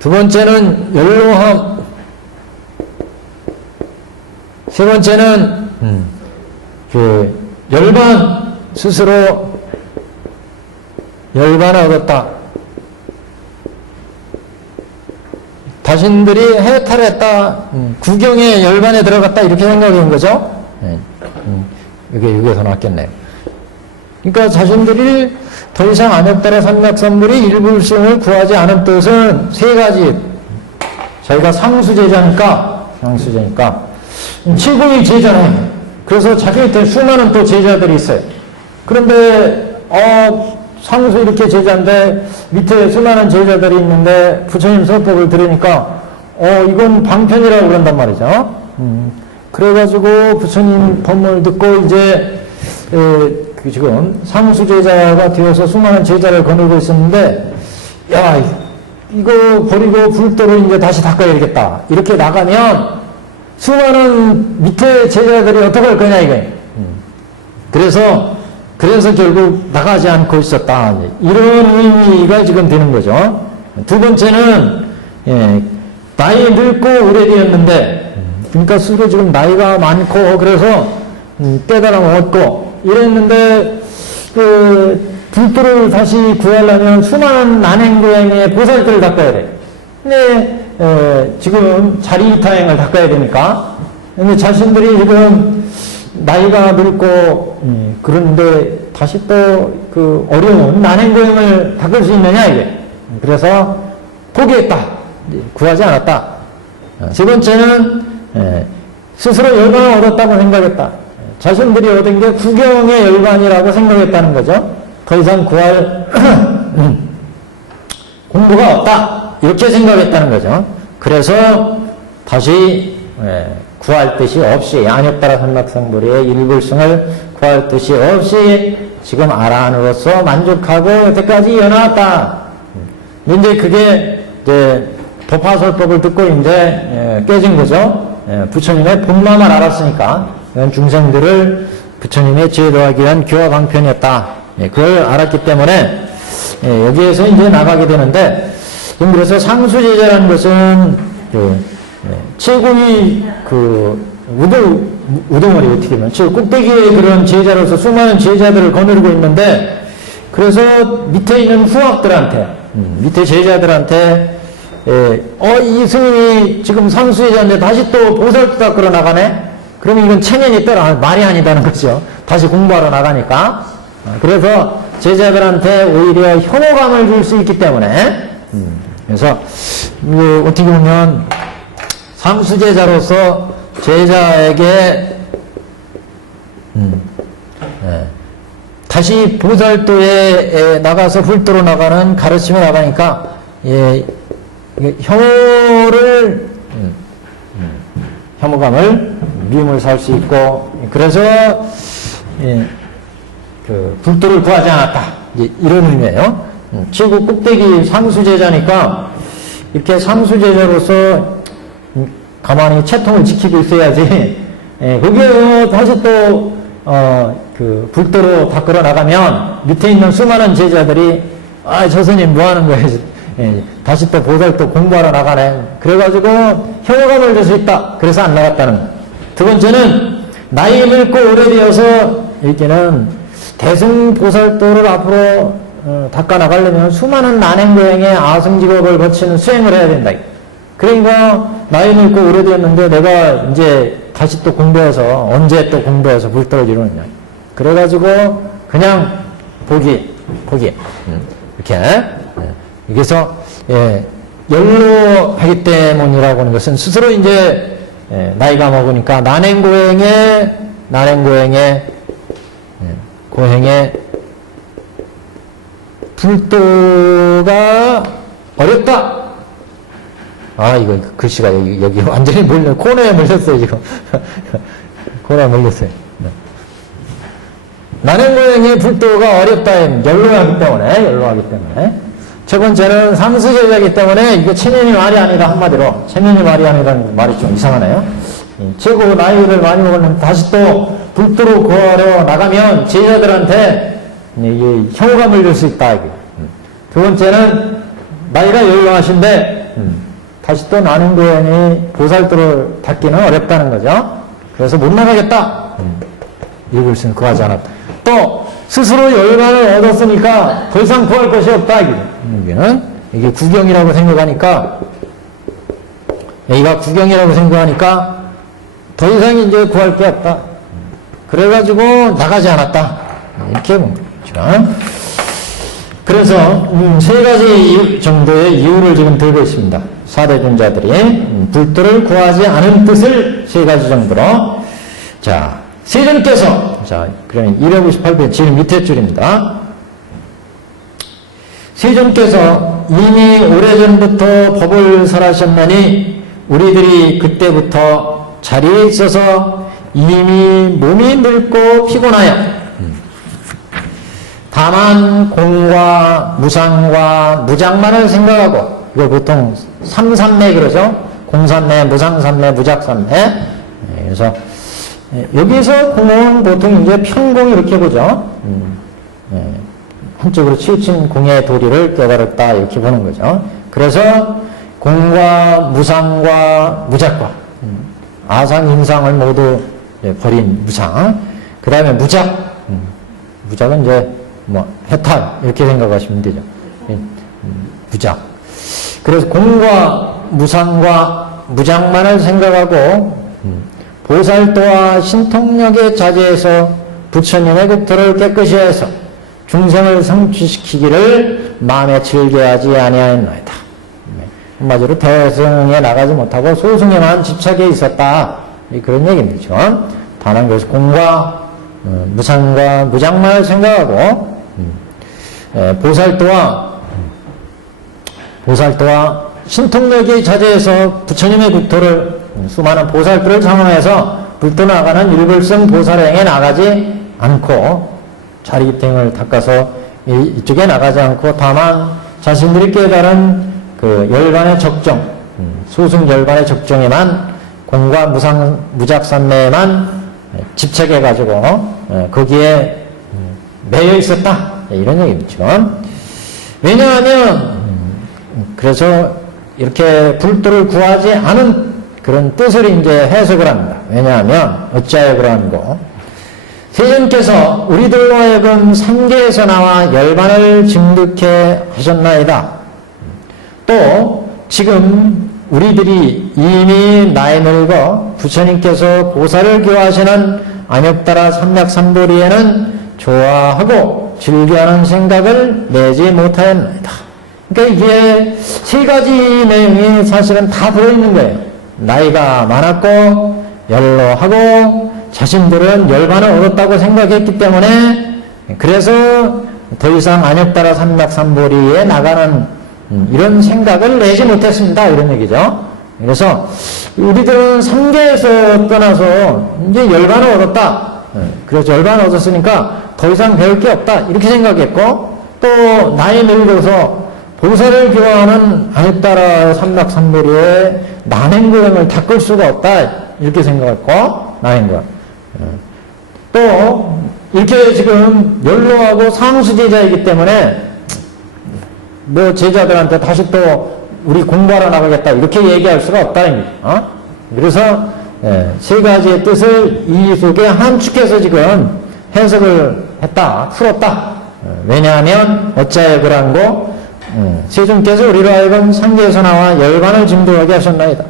두 번째는 연로함 세 번째는 그 열반 스스로 열반을 얻었다. 자신들이 해탈했다, 구경의 열반에 들어갔다 이렇게 생각한 거죠. 여기에서 나왔겠네요. 그러니까 자신들이 더 이상 안협달의 삼맥선물이 일불승을 구하지 않은 뜻은 세 가지. 자기가 상수제자니까 최고의 제자네. 그래서 자기한테 수많은 또 제자들이 있어요. 그런데 상수 이렇게 제자인데 밑에 수많은 제자들이 있는데 부처님 설법을 들으니까 이건 방편이라고 그런단 말이죠. 그래가지고 부처님 법문을 듣고 이제 지금 상수 제자가 되어서 수많은 제자를 거느리고 있었는데 야 이거 버리고 불도로 이제 다시 닦아야 되겠다 이렇게 나가면 수많은 밑에 제자들이 어떻게 할 거냐 이게. 그래서 결국 나가지 않고 있었다. 이런 의미가 지금 되는 거죠. 두 번째는, 나이 늙고 오래되었는데, 그러니까 스스로 지금 나이가 많고, 그래서, 깨달음을 얻고, 이랬는데, 불도를 다시 구하려면 수많은 난행고행의 보살들을 닦아야 돼. 근데, 지금 자리타행을 닦아야 되니까, 근데 자신들이 지금, 나이가 늙고 그런데 다시 또 그 어려운 난행고행을 닦을 수 있느냐 이게. 그래서 포기했다. 구하지 않았다. 세 번째는 스스로 열반을 얻었다고 생각했다. 자신들이 얻은 게 구경의 열반이라고 생각했다는 거죠. 더 이상 구할 공부가 없다. 이렇게 생각했다는 거죠. 그래서 다시 구할 뜻이 없이 안협따라 삼막성불의 일불승을 구할 뜻이 없이 지금 아라한으로서 만족하고 여태까지 이어나왔다. 이제 그게 이제 도파설법을 듣고 이제 깨진 거죠. 부처님의 본마만 알았으니까 이건 중생들을 부처님의 제도하기 위한 교화 방편이었다. 그걸 알았기 때문에 여기에서 이제 나가게 되는데 그래서 상수제자라는 것은 최고의 우동머리 어떻게 보면 꼭대기의 그런 제자로서 수많은 제자들을 거느리고 있는데 그래서 밑에 있는 후학들한테 밑에 제자들한테 이 스님이 지금 상수제자인데 다시 또 보살도 닦으러 나가네? 그러면 이건 체면이 떠나 말이 아니다는 거죠. 다시 공부하러 나가니까. 그래서 제자들한테 오히려 혐오감을 줄 수 있기 때문에 그래서 어떻게 보면 상수제자로서 제자에게 다시 보살도에 나가서 불도로 나가는 가르침에 나가니까 혐오감을 미움을 살 수 있고 그래서 그 불도를 구하지 않았다 이런 의미예요. 최고 꼭대기 상수제자니까 이렇게 상수제자로서 가만히 채통을 지키고 있어야지. 거기에 다시 또 그 불도로 닦으러 나가면 밑에 있는 수많은 제자들이 저 스님 뭐 하는 거예요? 다시 또 보살도 공부하러 나가네. 그래가지고 혐오감을 줄 수 있다. 그래서 안 나갔다는 거예요. 두 번째는 나이 늙고 오래되어서 이렇게는 대승보살도를 앞으로 닦아 나가려면 수많은 난행고행의 아승직업을 거치는 수행을 해야 된다. 그러니까 나이 늙고 오래되었는데 내가 이제 다시 또 공부해서 언제 또 공부해서 불도를 이루느냐. 그래가지고 그냥 포기 이렇게 그래서 연로하기 때문이라고 하는 것은 스스로 이제 나이가 먹으니까 고행에 불도가 어렵다. 이거 글씨가 여기 완전히 코너에 물렸어요, 지금. 코너에 물렸어요. 난행고행의 불도가 어렵다. 연로하기 때문에. 첫 번째는 상수제자이기 때문에 이거 체면이 말이 아니라 한마디로. 체면이 말이 아니라는 말이 좀 이상하네요. 최고 나이를 많이 먹었는데 다시 또 불도로 구하러 나가면 제자들한테 혐오감을 줄 수 있다. 이게. 두 번째는 나이가 연로하신데 다시 또 난행고행이 보살도를 닦기는 어렵다는 거죠. 그래서 못 나가겠다. 일불승 구하지 않았다. 또 스스로 열반을 얻었으니까 더 이상 구할 것이 없다. 이게 구경이라고 생각하니까 여기가 구경이라고 생각하니까 더 이상 이제 구할 게 없다. 그래가지고 나가지 않았다. 이렇게 본 거죠. 그래서 세 가지 정도의 이유를 지금 들고 있습니다. 사대존자들이 불도를 구하지 않은 뜻을 세 가지 정도로. 자, 세존께서, 자, 그러면 258편 제일 밑에 줄입니다. 세존께서 이미 오래전부터 법을 설하셨나니 우리들이 그때부터 자리에 있어서 이미 몸이 늙고 피곤하여 다만 공과 무상과 무작만을 생각하고, 이거 보통 삼삼매 그러죠. 공삼매, 무상삼매, 무작삼매. 그래서 여기서 공은 보통 이제 편공 이렇게 보죠. 한쪽으로 치우친 공의 도리를 깨달았다 이렇게 보는 거죠. 그래서 공과 무상과 무작과 아상, 인상을 모두 버린 무상. 그 다음에 무작. 무작은 이제 뭐 해탈 이렇게 생각하시면 되죠. 무작. 그래서 공과 무상과 무작만을 생각하고 보살도와 신통력에 자제해서 부처님의 국토를 깨끗이 해서 중생을 성취시키기를 마음에 즐겨하지 아니하였나이다. 한마디로 대승에 나가지 못하고 소승에만 집착해 있었다. 그런 얘기죠. 다만 그래서 공과 무상과 무작만을 생각하고 보살도와 신통력에 자제해서 부처님의 국토를 수많은 보살들을 장엄해서 불도 나가는 일불성 보살행에 나가지 않고 자리기탱을 닦아서 이쪽에 나가지 않고 다만 자신들이 깨달은 그 열반의 적정, 소승 열반의 적정에만 공과 무상, 무작산매에만 집착해가지고 거기에 매여 있었다. 이런 얘기죠. 왜냐하면 그래서 이렇게 불도를 구하지 않은 그런 뜻을 이제 해석을 합니다. 왜냐하면 어찌하여 그러한고 세존께서 우리들로 하여금 삼계에서 나와 열반을 증득해 하셨나이다. 또 지금 우리들이 이미 나이 늙어 부처님께서 보살을 교하시는 안역따라 삼략삼보리에는 좋아하고 즐겨하는 생각을 내지 못하였나이다. 그러니까 이게 세 가지 내용이 사실은 다 들어있는 거예요. 나이가 많았고 연로하고 자신들은 열반을 얻었다고 생각했기 때문에 그래서 더 이상 안역따라 삼략삼보리에 나가는 이런 생각을 내지 못했습니다. 이런 얘기죠. 그래서 우리들은 삼계에서 떠나서 이제 열반을 얻었다. 그래서 열반을 얻었으니까 더 이상 배울 게 없다. 이렇게 생각했고 또 나이 늙어서 보살을 교화하는 안역따라 삼략삼보리에 난행고행을 닦을 수가 없다. 이렇게 생각했고 난행고행. 또 이렇게 지금 연로하고 상수제자이기 때문에 뭐 제자들한테 다시 또 우리 공부하러 나가겠다 이렇게 얘기할 수가 없다는 거죠. 그래서 세 가지의 뜻을 이 속에 함축해서 지금 해석을 했다, 풀었다. 왜냐하면 어찌하여 그러한고 세존께서 우리로 하여금 삼계에서 나와 열반을 증득하게 하셨나이다.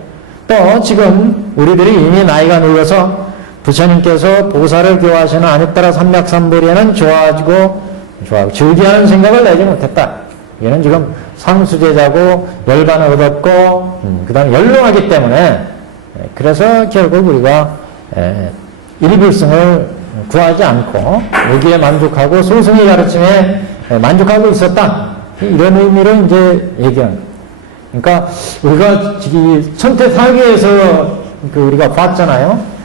또 지금 우리들이 이미 나이가 늙어서 부처님께서 보살을 교화하시는 안역따라 삼략삼보리에는 좋아하고 즐겨하는 생각을 내지 못했다. 이는 지금 상수제자고 열반을 얻었고 그 다음에 연로하기 때문에 그래서 결국 우리가 일불승을 구하지 않고 여기에 만족하고 소승의 가르침에 만족하고 있었다. 이런 의미로 이제 얘기합니다. 그러니까 우리가 천태사계에서 우리가 봤잖아요.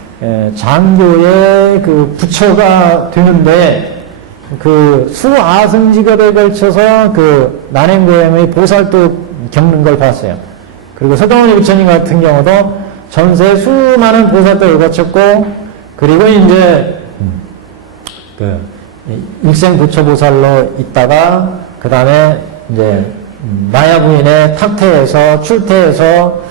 장교의 그 부처가 되는데 그 수아승직업에 걸쳐서 그 난행고행의 보살도 겪는 걸 봤어요. 그리고 서가모니 부처님 같은 경우도 전세 수많은 보살도를 거쳤고 그리고 이제 그 일생 부처보살로 있다가 그 다음에 이제 마야부인의 탁태에서 출태해서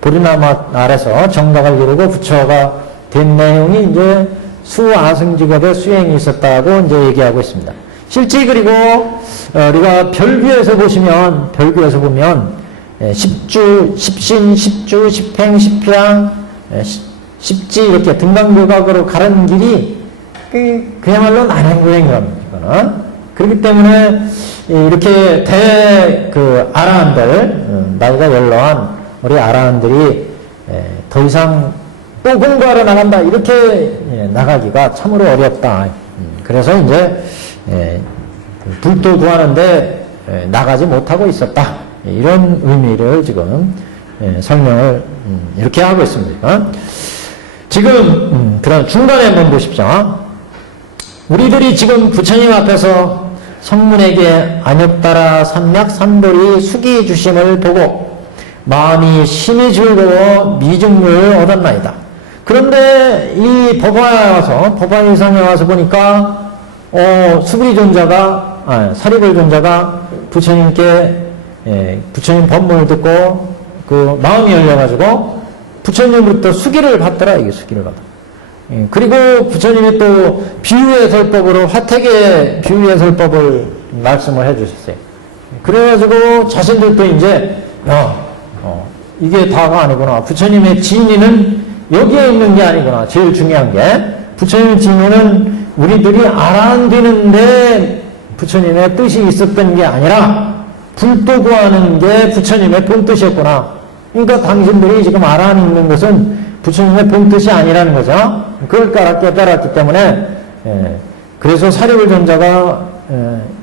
보리나무 아래서 정각을 이루고 부처가 된 내용이 이제 수아승직업의 수행이 있었다고 이제 얘기하고 있습니다. 실제 그리고 우리가 별규에서 보면 십주, 십신, 십주, 십행, 십향, 십지 이렇게 등강묘각으로 가는 길이 그야말로 난행구행이랍니다. 이거는. 그렇기 때문에 이렇게 아라한들, 나이가 연로한 우리 아라한들이 더 이상 또 공부하러 나간다 이렇게 나가기가 참으로 어렵다. 그래서 이제 불도 구하는데 나가지 못하고 있었다. 이런 의미를 지금 설명을 이렇게 하고 있습니다. 지금 그런 중간에 한번 보십시오. 우리들이 지금 부처님 앞에서 성문에게 안역따라 삼약 삼돌이 숙이 주심을 보고 마음이 심히 즐거워 미증률을 얻었나이다. 그런데 이 법화의성에 와서 보니까 수구리 존자가 사리불 존자가 부처님께 부처님 법문을 듣고 그 마음이 열려가지고 부처님으로부터 수기를 받더라. 이게 수기를 받아. 그리고 부처님이 또 비유해설법으로 화택의 비유해설법을 말씀을 해주셨어요. 그래가지고 자신들도 이제 이게 다가 아니구나. 부처님의 진리는 여기에 있는 게 아니구나. 제일 중요한 게 부처님의 진리는 우리들이 알아듣는데 부처님의 뜻이 있었던 게 아니라 불도 구하는 게 부처님의 본뜻이었구나. 그러니까 당신들이 지금 알아듣는 것은 부처님의 본뜻이 아니라는 거죠. 그걸 깨달았기 때문에 그래서 사리불 존자가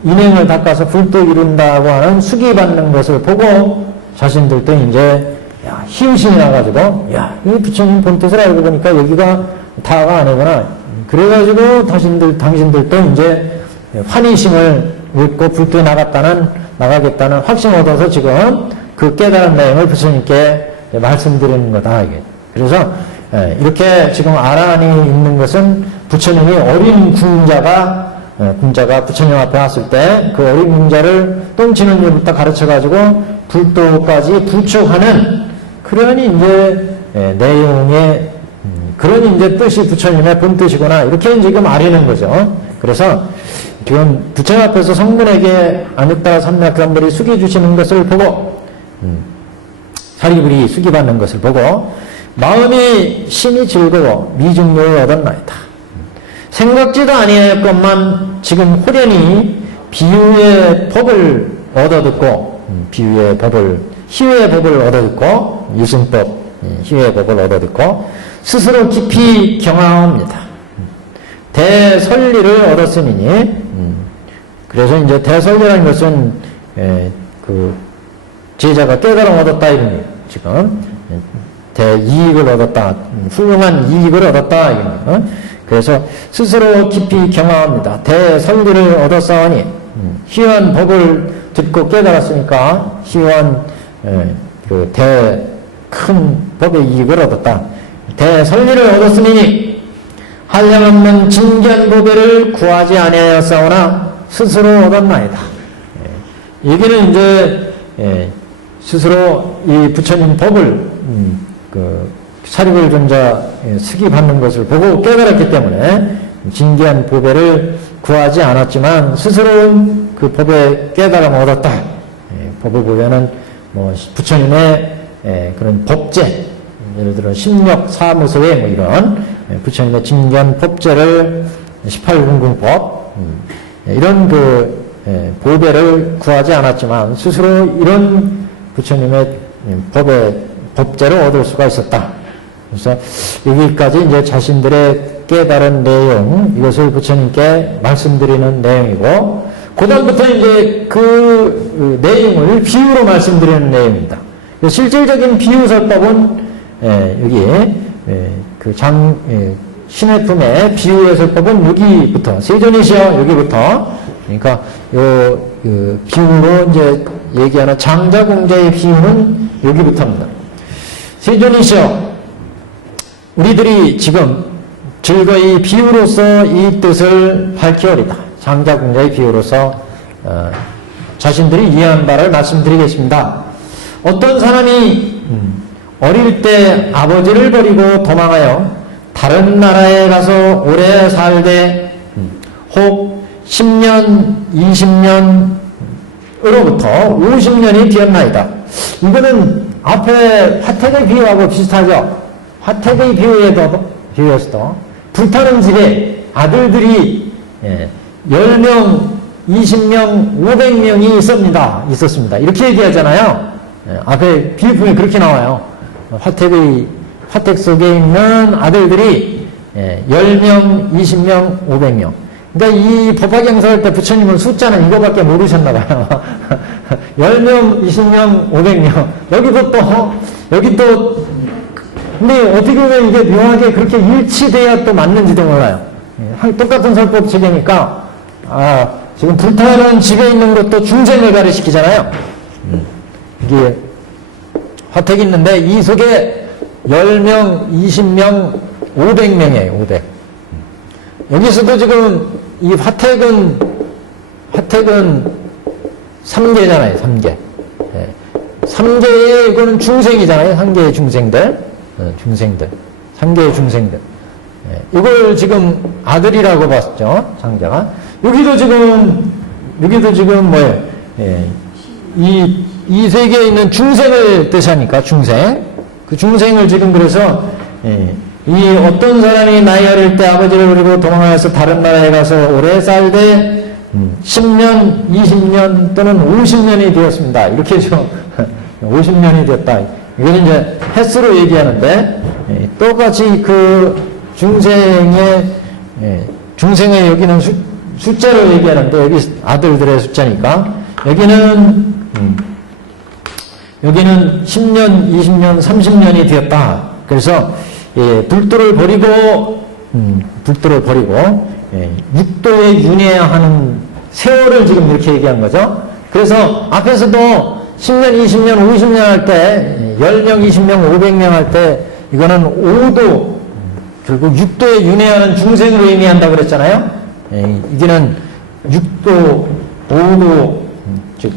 인행을 닦아서 불도 이룬다고 하는 수기 받는 것을 보고 자신들도 이제 희의심이 나가지고 이 부처님 본뜻을 알고 보니까 여기가 다가 아니구나. 그래가지고 당신들도 이제 환희심을 얻고 불도에 나가겠다는 확신을 얻어서 지금 그 깨달은 내용을 부처님께 말씀드리는 거다. 이게. 그래서 이렇게 지금 아라한이 있는 것은 부처님이 어린 궁자가 부처님 앞에 왔을 때 그 어린 궁자를 똥치는 일부터 가르쳐가지고 불도까지 부축하는 그런 이제 내용의 그런 이제 뜻이 부처님의 본뜻이구나. 이렇게 지금 아리는 거죠. 그래서 지금 부처님 앞에서 성문에게 안역따라 삼약삼돌이 숙이 주시는 것을 보고 사리불이 숙이 받는 것을 보고 마음이 심히 즐거워 미증률을 얻었나이다. 생각지도 아니하였건만 지금 호련히 비유의 법을 얻어듣고 희유의 법을 얻어듣고 유승법 희유의 법을 얻어듣고 스스로 깊이 경험합니다. 대설리를 얻었으니 그래서 이제 대설리라는 것은 그 제자가 깨달음 얻었다 이런 거예요. 지금 대이익을 얻었다, 훌륭한 이익을 얻었다 이런 거예요. 그래서 스스로 깊이 경험합니다. 대설리를 얻었사오니 희유한 법을 듣고 깨달았으니까 희유한 그 큰 법의 이익을 얻었다. 대설리를 얻었으니 한량없는 진견보배를 구하지 아니하였사오나 스스로 얻었나이다. 여기는 이제 스스로 이 부처님 법을 그 사리불 존자 숙이 받는 것을 보고 깨달았기 때문에 진귀한 보배를 구하지 않았지만 스스로 그 법의 깨달음을 얻었다. 법을 보면은 뭐 부처님의 그런 법제, 예를 들어 심력 사무소에 뭐 이런 부처님의 진귀한 법제를 18공공법 이런 그 보배를 구하지 않았지만 스스로 이런 부처님의 법제를 얻을 수가 있었다. 그래서 여기까지 이제 자신들의 깨달은 내용, 이것을 부처님께 말씀드리는 내용이고, 그 다음부터 이제 그 내용을 비유로 말씀드리는 내용입니다. 실질적인 비유설법은 여기 신의 품의 비유해설법은 여기부터 세존이시여 여기부터 그러니까 비유로 이제 얘기하는 장자공자의 비유는 여기부터입니다. 세존이시여 우리들이 지금 즐거이 비유로서 이 뜻을 밝히오리다. 장자공자의 비유로서 자신들이 이해한 바를 말씀드리겠습니다. 어떤 사람이 어릴 때 아버지를 버리고 도망하여 다른 나라에 가서 오래 살되 혹 10년, 20년으로부터 50년이 되었나이다. 이거는 앞에 화택의 비유하고 비슷하죠. 화택의 비유에서도 불타는 집에 아들들이 10명, 20명, 500명이 있었습니다. 이렇게 얘기하잖아요. 앞에 비유품이 그렇게 나와요. 화택 속에 있는 아들들이 10명, 20명, 500명. 그러니까 이 법화경서 할 때 부처님은 숫자는 이거밖에 모르셨나 봐요. 10명, 20명, 500명. 여기 또, 근데 어떻게 보면 이게 묘하게 그렇게 일치돼야 또 맞는지도 몰라요. 똑같은 설법 체계니까, 지금 불타는 집에 있는 것도 중생을 가르치잖아요. 이게 화택이 있는데 이 속에 10명, 20명, 500명이에요. 500. 여기서도 지금 이 화택은 3개잖아요. 3개. 3개의 이거는 중생이잖아요. 3개의 중생들. 3개의 중생들. 이걸 지금 아들이라고 봤죠. 장자가. 여기도 지금 뭐예요? 이 세계에 있는 중생을 뜻하니까 중생. 그 중생을 지금 그래서 이 어떤 사람이 나이 어릴 때 아버지를 버리고 도망하여서 다른 나라에 가서 오래 살되 10년, 20년 또는 50년이 되었습니다. 이렇게 좀 50년이 되었다. 이건 이제 횟수로 얘기하는데 똑같이 그 중생의 여기는 숫자로 얘기하는데 여기 아들들의 숫자니까 여기는 10년, 20년, 30년이 되었다. 그래서 불도를 버리고 육도에 윤회하는 세월을 지금 이렇게 얘기한 거죠. 그래서 앞에서도 10년, 20년, 50년 할 때 10명, 20명, 500명 할 때 이거는 5도 결국 육도에 윤회하는 중생으로 의미한다 그랬잖아요. 이게는 6도, 5도, 즉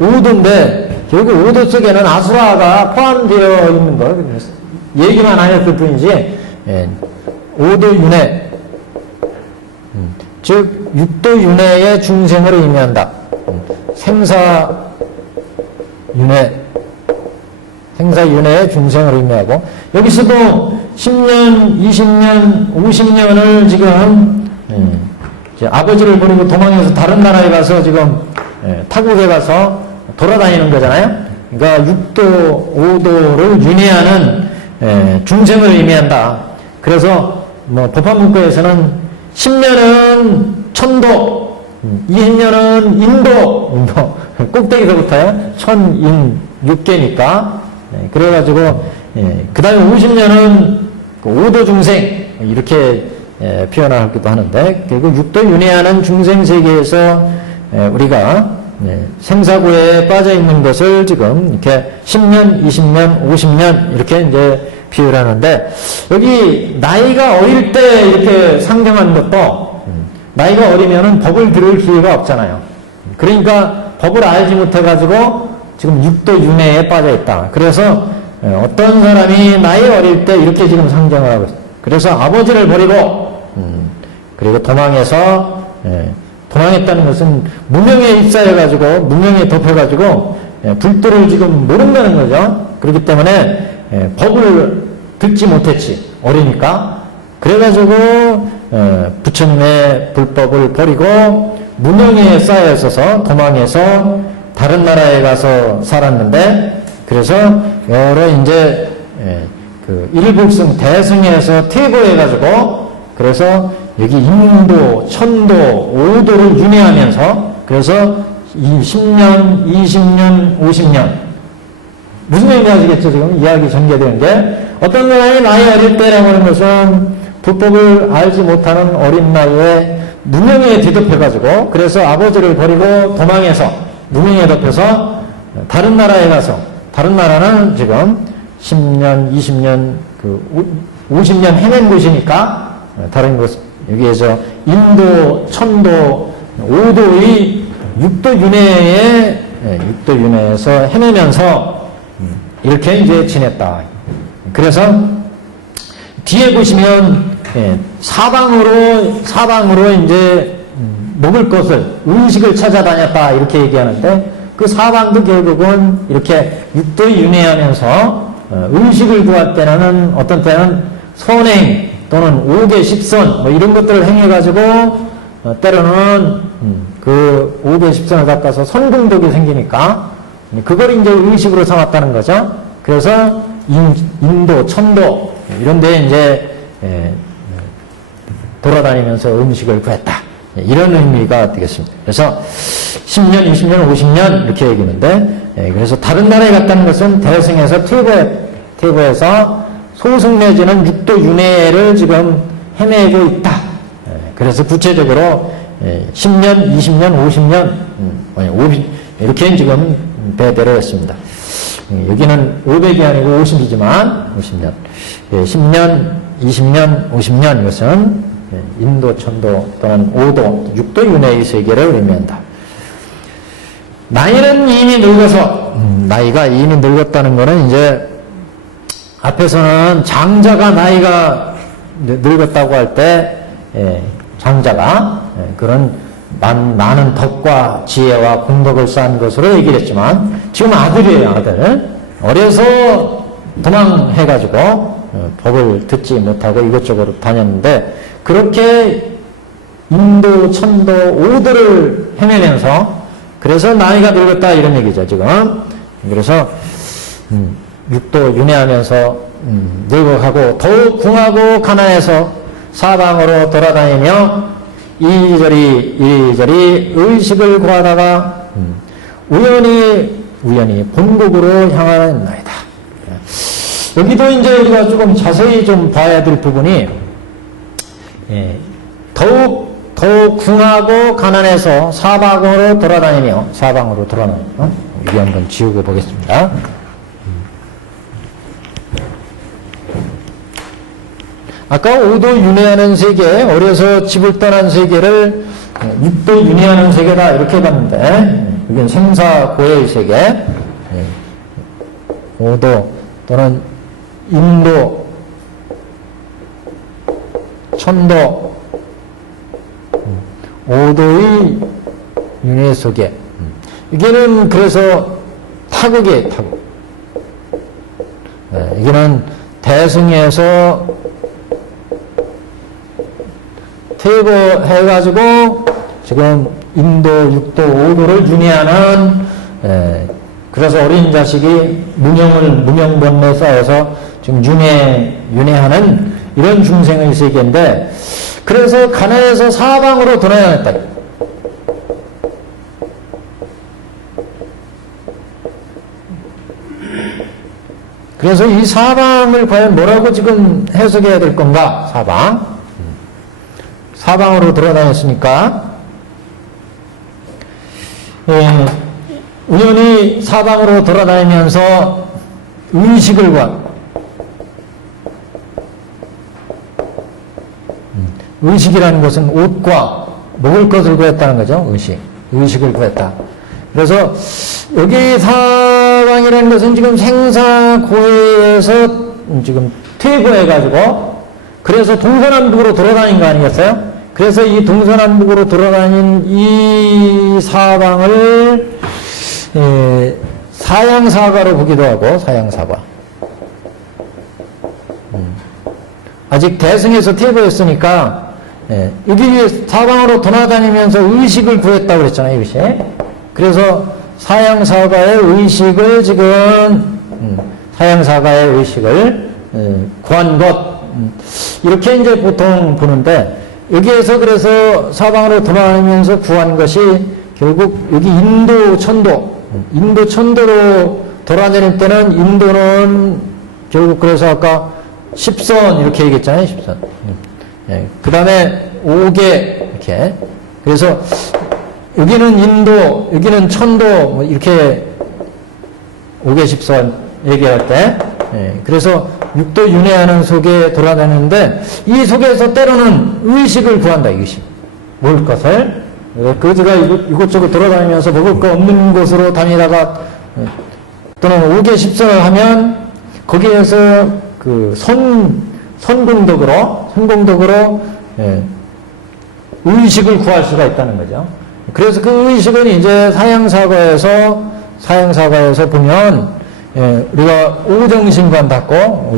5도인데 결국 5도 속에는 아수라가 포함되어 있는 거 얘기만 안 했을 뿐이지 5도 윤회 즉 6도 윤회의 중생을 의미한다. 생사윤회의 중생을 의미하고 여기서도 10년, 20년, 50년을 지금 아버지를 버리고 도망해서 다른 나라에 가서 지금 타국에 가서 돌아다니는 거잖아요. 그러니까 6도, 5도를 윤회하는 중생을 의미한다. 그래서 뭐 법화문구에서는 10년은 천도, 20년은 인도 꼭대기서부터요. 천, 인, 6개니까. 그래가지고 그 다음에 50년은 5도 중생 이렇게 표현하기도 하는데 결국 6도 윤회하는 중생 세계에서 우리가 생사고에 빠져 있는 것을 지금 이렇게 10년, 20년, 50년 이렇게 이제 비유를 하는데 여기 나이가 어릴 때 이렇게 상정한 것도 나이가 어리면은 법을 들을 기회가 없잖아요. 그러니까 법을 알지 못해가지고 지금 6도 윤회에 빠져 있다. 그래서 어떤 사람이 나이 어릴 때 이렇게 지금 상정을 하고 있어요. 그래서 아버지를 버리고 그리고 도망했다는 것은 무명에 입사해가지고 무명에 덮여가지고 불도를 지금 모른다는 거죠. 그렇기 때문에 법을 듣지 못했지 어리니까. 그래가지고 부처님의 불법을 버리고 무명에 쌓여 있어서 도망해서 다른 나라에 가서 살았는데 그래서 여러 이제 그 일불승 대승에서 퇴보해가지고 그래서 여기 인도, 천도, 5도를 윤회하면서 그래서 이 10년, 20년, 50년 무슨 얘기 하시겠죠? 지금 이야기 전개되는 게 어떤 사람이 나이 어릴 때라고 하는 것은 불법을 알지 못하는 어린 나이에 무명에 뒤덮여가지고 그래서 아버지를 버리고 도망해서 무명에 덮여서 다른 나라에 가서 다른 나라는 지금 10년, 20년, 50년 헤맨 곳이니까 다른 곳 여기에서 인도, 천도, 5도의 6도 윤회에서 헤매면서 이렇게 이제 지냈다. 그래서 뒤에 보시면 사방으로 이제 먹을 것을 음식을 찾아다녔다 이렇게 얘기하는데 그 그 사방도 결국은 이렇게 육도 윤회하면서 의식을 구할 때는 어떤 때는 선행 또는 5개 10선 뭐 이런 것들을 행해가지고 때로는 그 5개 10선을 닦아서 선공덕이 생기니까 그걸 이제 의식으로 삼았다는 거죠. 그래서 인도, 천도 이런 데 이제 돌아다니면서 음식을 구했다. 이런 의미가 되겠습니다. 그래서 10년, 20년, 50년 이렇게 얘기하는데 그래서 다른 나라에 갔다는 것은 대승에서 퇴보해서 소승 내지는 육도 윤회를 지금 헤매고 있다. 그래서 구체적으로 10년, 20년, 50년, 50 이렇게 지금 배대로 했습니다. 여기는 500이 아니고 50이지만 50년, 10년, 20년, 50년 이것은 인도, 천도 또는 5도, 6도 윤회의 세계를 의미한다. 나이는 이미 늙어서 나이가 이미 늙었다는 것은 이제 앞에서는 장자가 나이가 늙었다고 할 때 장자가 그런 많은 덕과 지혜와 공덕을 쌓은 것으로 얘기를 했지만 지금 아들이에요. 아들 어려서 도망해가지고 법을 듣지 못하고 이것저것 다녔는데 그렇게 인도, 천도, 오도를 헤매면서 그래서 나이가 늙었다 이런 얘기죠 지금. 그래서 육도 윤회하면서 늙어가고 더욱 궁하고 가난해서 사방으로 돌아다니며 이리저리 의식을 구하다가 우연히 본국으로 향하는 나이다. 여기도 이제 우리가 조금 자세히 좀 봐야 될 부분이 더욱 궁하고 가난해서 사방으로 돌아다니며 여기 한번 지우고 보겠습니다. 아까 5도 윤회하는 세계, 어려서 집을 떠난 세계를 6도 윤회하는 세계다 이렇게 봤는데 여기는 생사고해의 세계, 5도 또는 인도, 천도, 5도의 윤회 속에 이게는 그래서 타국이에요. 타국. 이게는 대승에서 퇴보해가지고 지금 인도, 6도, 5도를 윤회하는 그래서 어린 자식이 문영번뇌 쌓여서 지금 윤회하는 이런 중생의 세계인데 그래서 가난해서 사방으로 돌아다녔다. 그래서 이 사방을 과연 뭐라고 지금 해석해야 될 건가? 사방으로 돌아다녔으니까 우연히 사방으로 돌아다니면서 의식을 구한 의식이라는 것은 옷과 먹을 것을 구했다는 거죠. 의식을 구했다. 그래서 여기 사방이라는 것은 지금 생사고해에서 지금 퇴보해가지고 그래서 동서남북으로 돌아다닌 거 아니겠어요? 그래서 이 동서남북으로 돌아다닌 이 사방을 사양사과로 보기도 하고 사양사과. 아직 대승에서 퇴보했으니까 여기 사방으로 돌아다니면서 의식을 구했다고 그랬잖아요. 의식. 그래서 사양사과의 의식을 지금 사양사과의 의식을 구한 것 이렇게 이제 보통 보는데 여기에서 그래서 사방으로 돌아다니면서 구한 것이 결국 여기 인도 천도로 돌아다닐 때는 인도는 결국 그래서 아까 10선 이렇게 얘기했잖아요. 10선. 그 다음에 5개 이렇게. 그래서 여기는 인도, 여기는 천도 뭐 이렇게 5개 10선 얘기할 때 그래서 육도 윤회하는 속에 돌아다니는데 이 속에서 때로는 의식을 구한다. 의식. 먹을 것을. 그지가 이곳저곳 돌아다니면서 먹을 거 없는 곳으로 다니다가 또는 5개 10선을 하면 거기에서 그 선공덕으로 의식을 구할 수가 있다는 거죠. 그래서 그 의식은 이제 사양사과에서 사형사과에서 보면 우리가 오정신관 닫고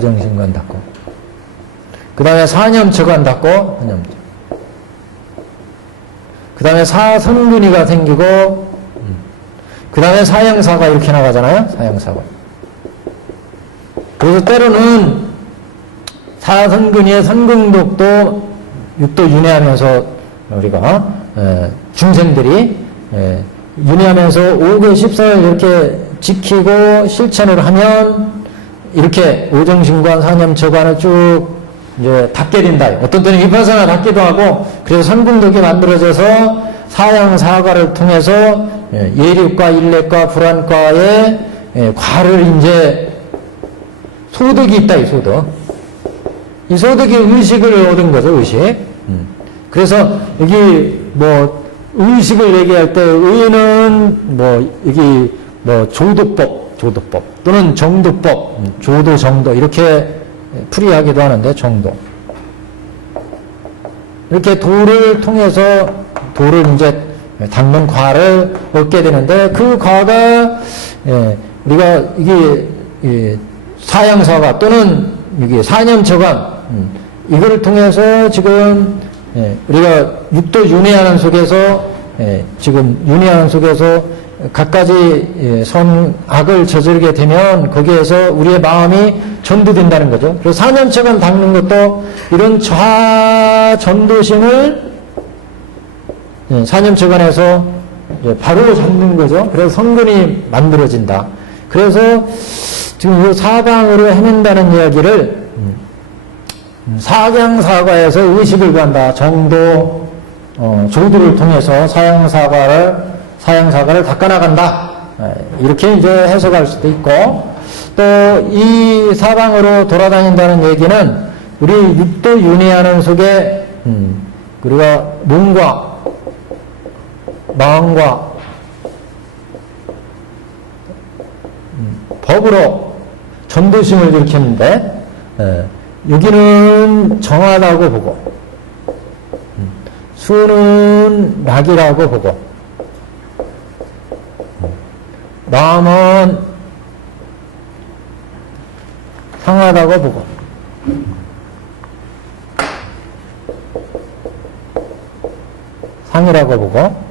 그 다음에 사념처관 닫고 그 다음에 사성근이가 생기고 그 다음에 사형사과 이렇게 나가잖아요. 사형사과. 그래서 때로는 사성근이의 선근독도 육도 윤회하면서 우리가 중생들이 윤회하면서 5개 14일 이렇게 지키고 실천을 하면 이렇게 오정신관 사념처관을 쭉 이제 닫게 된다. 어떤 때는 위파사나 닫기도 하고 그래서 선근독이 만들어져서 사형사과를 통해서 예립과 일례과 불안과의 과를 이제 소득이 있다. 이 소득. 이 소득이 의식을 얻은 거죠. 의식. 그래서 여기 뭐 의식을 얘기할 때 의는 뭐 여기 뭐 조도법 또는 정도법, 조도 정도 이렇게 풀이하기도 하는데 정도. 이렇게 도를 통해서 도를 이제 닦는 과를 얻게 되는데 그 과가 우리가 이게 사형사과 또는 이게 사념처관 이거를 통해서 지금 우리가 육도 윤회하는 속에서 지금 윤회하는 속에서 갖가지 선악을 저지르게 되면 거기에서 우리의 마음이 전도된다는 거죠. 그래서 사념처관 닦는 것도 이런 좌전도심을 사념처관에서 바로 잡는 거죠. 그래서 성근이 만들어진다. 그래서 지금 이 사방으로 헤맨다는 이야기를 사경사과에서 의식을 구한다. 정도, 조도를 통해서 사형사과를 닦아나간다. 이렇게 이제 해석할 수도 있고, 또 이 사방으로 돌아다닌다는 얘기는 우리 육도 윤회하는 속에, 우리가 몸과 마음과 법으로 전도심을 일으켰는데, 여기는 정하다고 보고 수는 낙이라고 보고 마음은 상하다고 보고 상이라고 보고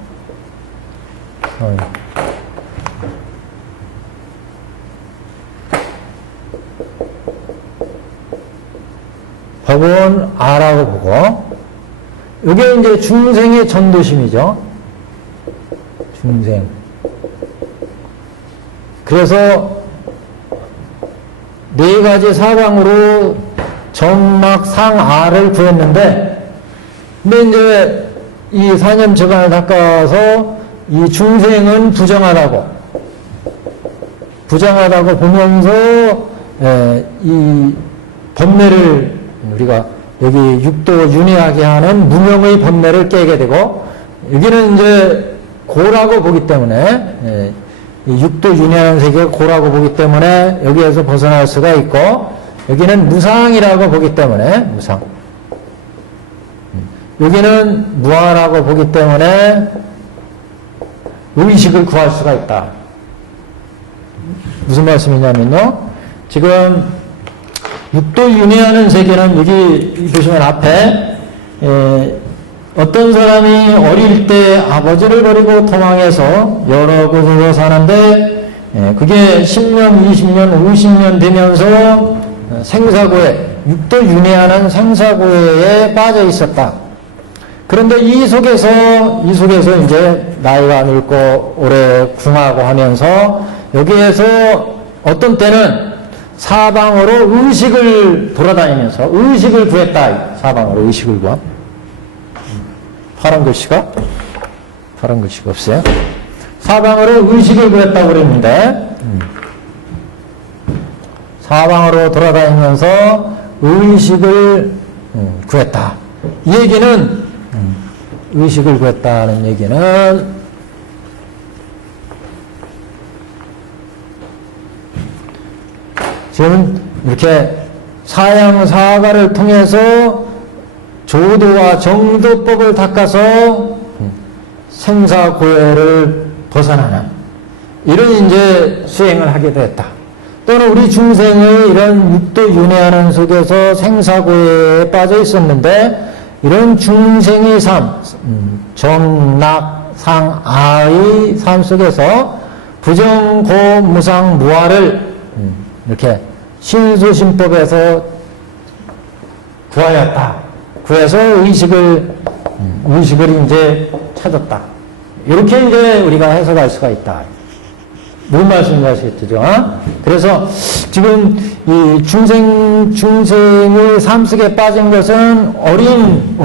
법은 아라고 보고, 이게 이제 중생의 전도심이죠. 중생. 그래서 네 가지 사방으로 정막 상아를 구했는데, 근데 이제 이 사념처관을 닦아서 이 중생은 부정하다고 보면서 이 번뇌를 우리가 여기 육도 윤회하게 하는 무명의 번뇌를 깨게 되고, 여기는 이제 고라고 보기 때문에 이 육도 윤회하는 세계가 고라고 보기 때문에 여기에서 벗어날 수가 있고, 여기는 무상이라고 보기 때문에 무상, 여기는 무아라고 보기 때문에 의식을 구할 수가 있다. 무슨 말씀이냐면요, 지금 육도 윤회하는 세계는 여기 보시면 앞에 어떤 사람이 어릴 때 아버지를 버리고 도망해서 여러 곳으로 사는데 그게 10년, 20년, 50년 되면서 생사고에, 육도 윤회하는 생사고에 빠져 있었다. 그런데 이 속에서 이제 나이가 늙고 오래 궁하고 하면서 여기에서 어떤 때는 사방으로 의식을 돌아다니면서 의식을 구했다. 사방으로 의식을 구함. 파란 글씨가 없어요. 사방으로 의식을 구했다고 그랬는데, 사방으로 돌아다니면서 의식을 구했다. 이 얘기는 의식을 구했다는 얘기는 지금 이렇게 사형사과를 통해서 조도와 정도법을 닦아서 생사고해를 벗어나는 이런 이제 수행을 하게 됐다. 또는 우리 중생의 이런 육도 윤회하는 속에서 생사고해에 빠져 있었는데 이런 중생의 삶, 정락, 상, 아의 삶 속에서 부정, 고, 무상, 무아를 이렇게 신수신법에서 구하였다. 구해서 의식을 이제 찾았다. 이렇게 이제 우리가 해석할 수가 있다. 뭔 말씀인지 아시겠죠? 그래서 지금 이 중생의 삶 속에 빠진 것은 어린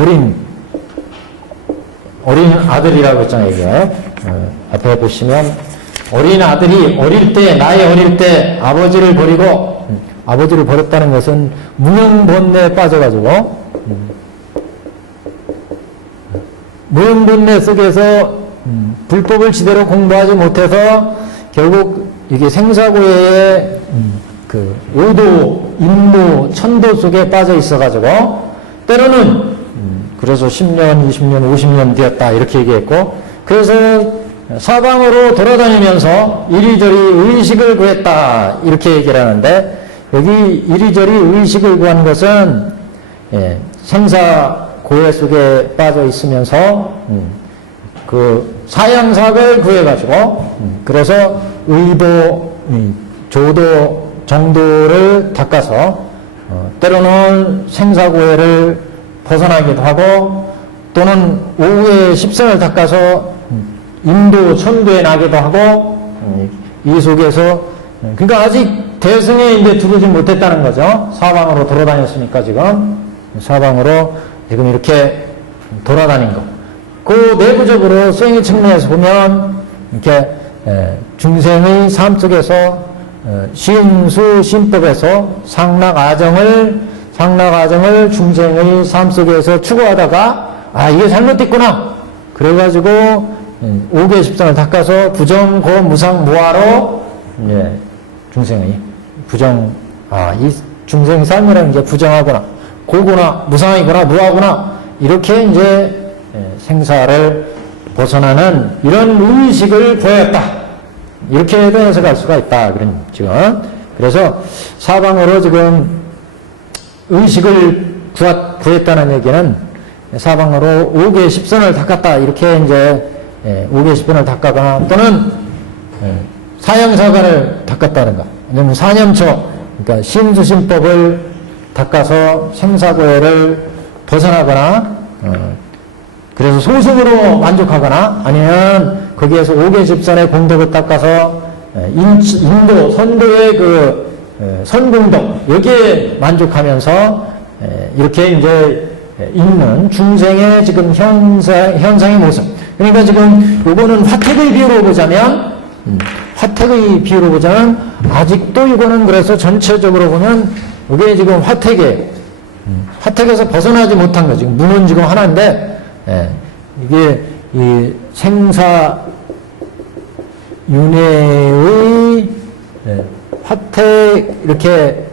아들이라고 했잖아요, 이게. 앞에 보시면 어린 아들이 나이 어릴 때 아버지를 버리고, 아버지를 버렸다는 것은 무명본내에 빠져가지고, 무명본내 속에서 불법을 제대로 공부하지 못해서 결국 이게 생사고해의 그 오도, 인무, 천도 속에 빠져 있어가지고 때로는 그래서 10년, 20년, 50년 되었다 이렇게 얘기했고 그래서 사방으로 돌아다니면서 이리저리 의식을 구했다 이렇게 얘기를 하는데 여기 이리저리 의식을 구한 것은 생사고해 속에 빠져 있으면서 그 사양삭을 구해가지고 그래서 의도, 조도, 정도를 닦아서 때로는 생사고해를 벗어나기도 하고 또는 오후에 십선을 닦아서 인도, 천도에 나기도 하고 이 속에서 그러니까 아직 대승에 이제 들어오지 못했다는 거죠. 사방으로 돌아다녔으니까 지금 사방으로 지금 이렇게 돌아다닌 거. 그 내부적으로 수행의 측면에서 보면 이렇게 중생의 삶 속에서 신수 신법에서 상락아정을 중생의 삶 속에서 추구하다가 이게 잘못됐구나 그래가지고 오개 십선을 닦아서 부정 고 무상 무아로 중생의 부정 이 중생 삶이라는 게 부정하구나 고구나 무상이구나 무아구나 이렇게 이제 생사를 벗어나는 이런 의식을 보였다. 이렇게도 해석할 수가 있다. 그런 지금 그래서 사방으로 지금 의식을 구했다는 얘기는 사방으로 5개 십선을 닦았다. 이렇게 이제 5개 십선을 닦아거나 또는 사형사관을 닦았다는가. 왜냐면 사념초 그러니까 신수신법을 닦아서 생사고해를 벗어나거나 그래서 소승으로 만족하거나 아니면 거기에서 5개 십선의 공덕을 닦아서 인도, 선도의 그 선공덕 여기에 만족하면서 이렇게 이제 있는 중생의 지금 현상의 모습. 그러니까 지금 요거는 화택의 비유로 보자면 아직도 이거는 그래서 전체적으로 보면 이게 지금 화택에서 벗어나지 못한 거 지금 문은 지금 하나인데 이게 이 생사 윤회의 화택 이렇게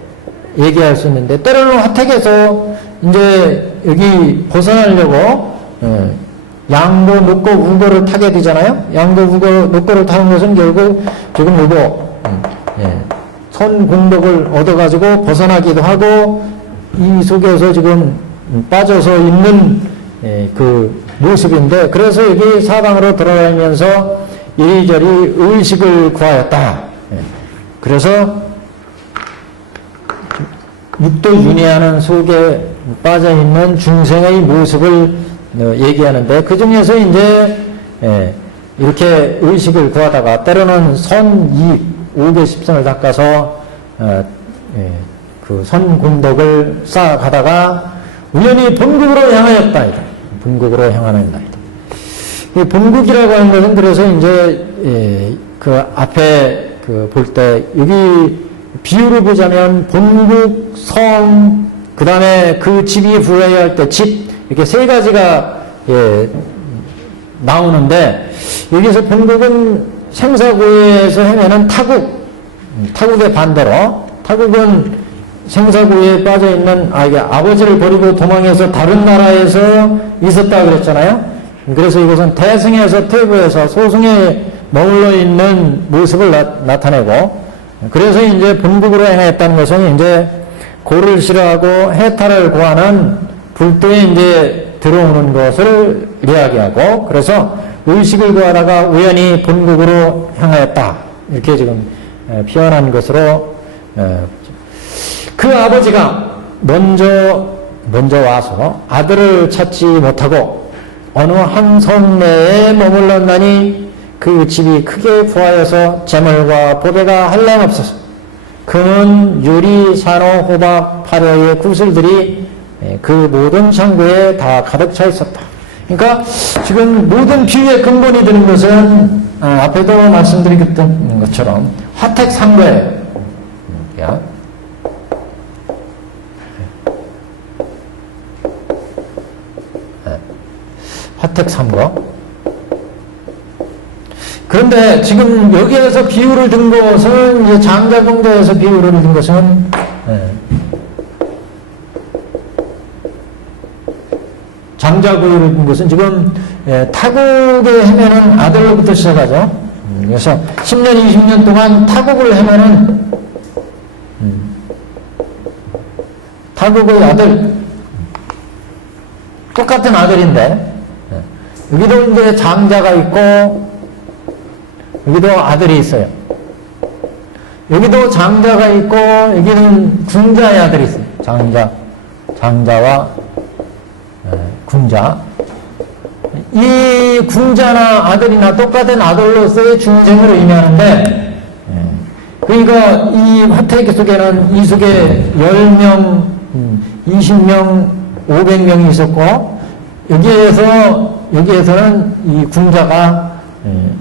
얘기할 수 있는데 때로는 화택에서 이제 여기 벗어나려고 양도, 녹고, 우거를 타게 되잖아요. 양도, 우거, 녹고를 타는 것은 결국 지금 이거 선공덕을 얻어가지고 벗어나기도 하고 이 속에서 지금 빠져서 있는 그 모습인데 그래서 여기 사방으로 돌아다니면서 이리저리 의식을 구하였다. 그래서 육도 윤회하는 속에 빠져있는 중생의 모습을 얘기하는데 그 중에서 이제 이렇게 의식을 구하다가 때로는 선이익 5개 십선을 닦아서 그 선공덕을 쌓아가다가 우연히 본국으로 향하였다. 본국으로 향하는 날이다. 이 본국이라고 하는 것은 그래서 이제 그 앞에 그 볼 때 여기 비유를 보자면 본국, 성, 그 다음에 그 집이 부여해야 할 때 집 이렇게 세 가지가 나오는데 여기서 본국은 생사고해에서 행하는 타국의 반대로 타국은 생사고해에 빠져있는 이게 아버지를 버리고 도망해서 다른 나라에서 있었다 그랬잖아요. 그래서 이것은 대승에서 퇴보해서 소승에 머물러 있는 모습을 나타내고, 그래서 이제 본국으로 행했다는 것은 이제 고를 싫어하고 해탈을 구하는 불도에 이제 들어오는 것을 이야기하고, 그래서 의식을 구하다가 우연히 본국으로 향하였다. 이렇게 지금 표현한 것으로, 그 아버지가 먼저 와서 아들을 찾지 못하고 어느 한 성내에 머물렀나니 그 집이 크게 부하여서 재물과 보배가 한량없어서 금은, 유리, 산호, 호박, 파려의 구슬들이 그 모든 창고에 다 가득 차 있었다. 그러니까 지금 모든 비유의 근본이 되는 것은 앞에도 말씀드렸던 것처럼 화택 상거예요. 화택 상거. 그런데 지금 여기에서 비유를 든 것은 이제 장자공자에서 비유를 든 것은 장자구이를 든 것은 지금 타국에 헤매는 아들로부터 시작하죠. 그래서 10년, 20년 동안 타국을 헤매는 타국의 아들, 똑같은 아들인데 여기도 이제 장자가 있고 여기도 아들이 있어요. 여기도 장자가 있고 여기는 군자의 아들이 있어요. 장자와 군자. 이 군자나 아들이나 똑같은 아들로서의 중생을 의미하는데, 그러니까 이 화택 속에는 이 속에 10명, 20명, 500명이 있었고, 여기에서는 이 군자가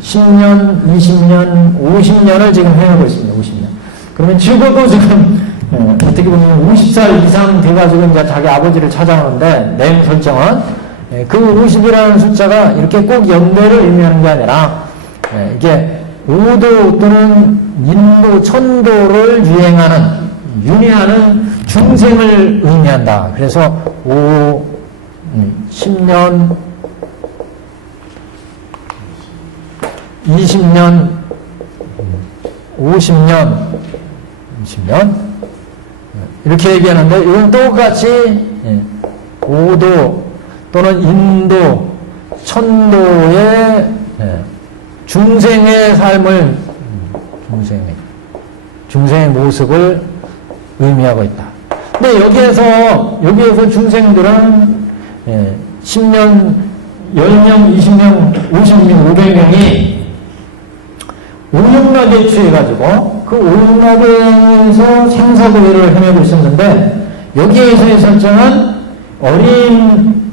10년, 20년, 50년을 지금 해오고 있습니다. 50년. 그러면 적어도 지금 어떻게 보면 50살 이상 돼가지고 이제 자기 아버지를 찾아오는데, 내용 설정은 그 50이라는 숫자가 이렇게 꼭 연대를 의미하는 게 아니라 이게 오도 또는 인도, 천도를 윤회하는 중생을 의미한다. 그래서 10년, 20년, 50년, 20년 이렇게 얘기하는데, 이건 똑같이 오도 또는 인도, 천도의 중생의 삶을, 중생의 모습을 의미하고 있다. 근데 여기에서 중생들은 10년, 10명, 20명, 50명, 500명이 오용락에 취해가지고 그 오용락에서 생사고회를 헤매고 있었는데, 여기에서의 설정은 어린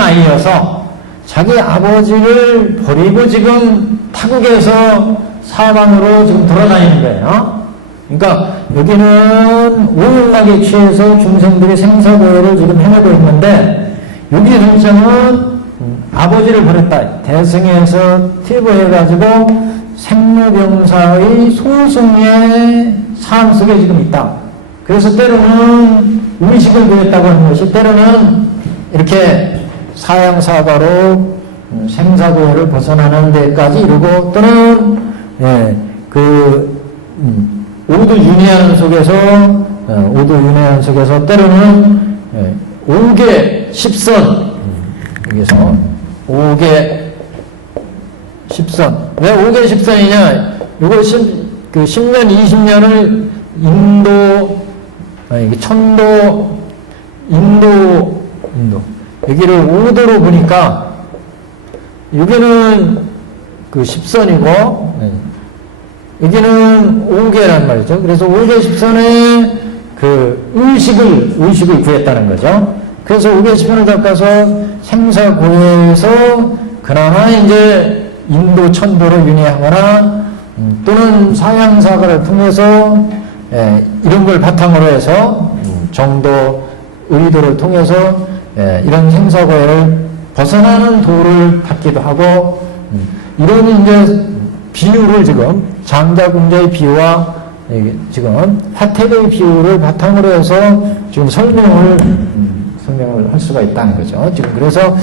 아이여서 자기 아버지를 버리고 지금 타국에서 사방으로 지금 돌아다니는 거예요. 그러니까 여기는 오용락에 취해서 중생들이 생사고회를 지금 헤매고 있는데, 여기 설정은 아버지를 버렸다. 대승에서 퇴보해가지고 생로병사의 소승의 삶 속에 지금 있다. 그래서 때로는 의식을 구했다고 하는 것이, 때로는 이렇게 사양사과로 생사고를 벗어나는 데까지 이르고, 또는 오도 윤회하는 속에서 때로는 5개 10선, 여기서 5개 10선. 왜 5개 10선이냐? 이거 10년, 20년을 천도, 인도. 여기를 5도로 보니까, 여기는 10선이고, 여기는 5개란 말이죠. 그래서 5개 10선에 의식을 구했다는 거죠. 그래서 5개 10선을 닦아서 생사고해에서 그나마 이제 인도, 천도로 윤회하거나, 또는 사양사가를 통해서 이런 걸 바탕으로 해서 정도, 의도를 통해서 이런 생사고해를 벗어나는 도를 받기도 하고, 이런 이제 비유를 지금 장자궁자의 비유와 지금 화택의 비유를 바탕으로 해서 지금 설명을 설명을 할 수가 있다는 거죠. 지금 그래서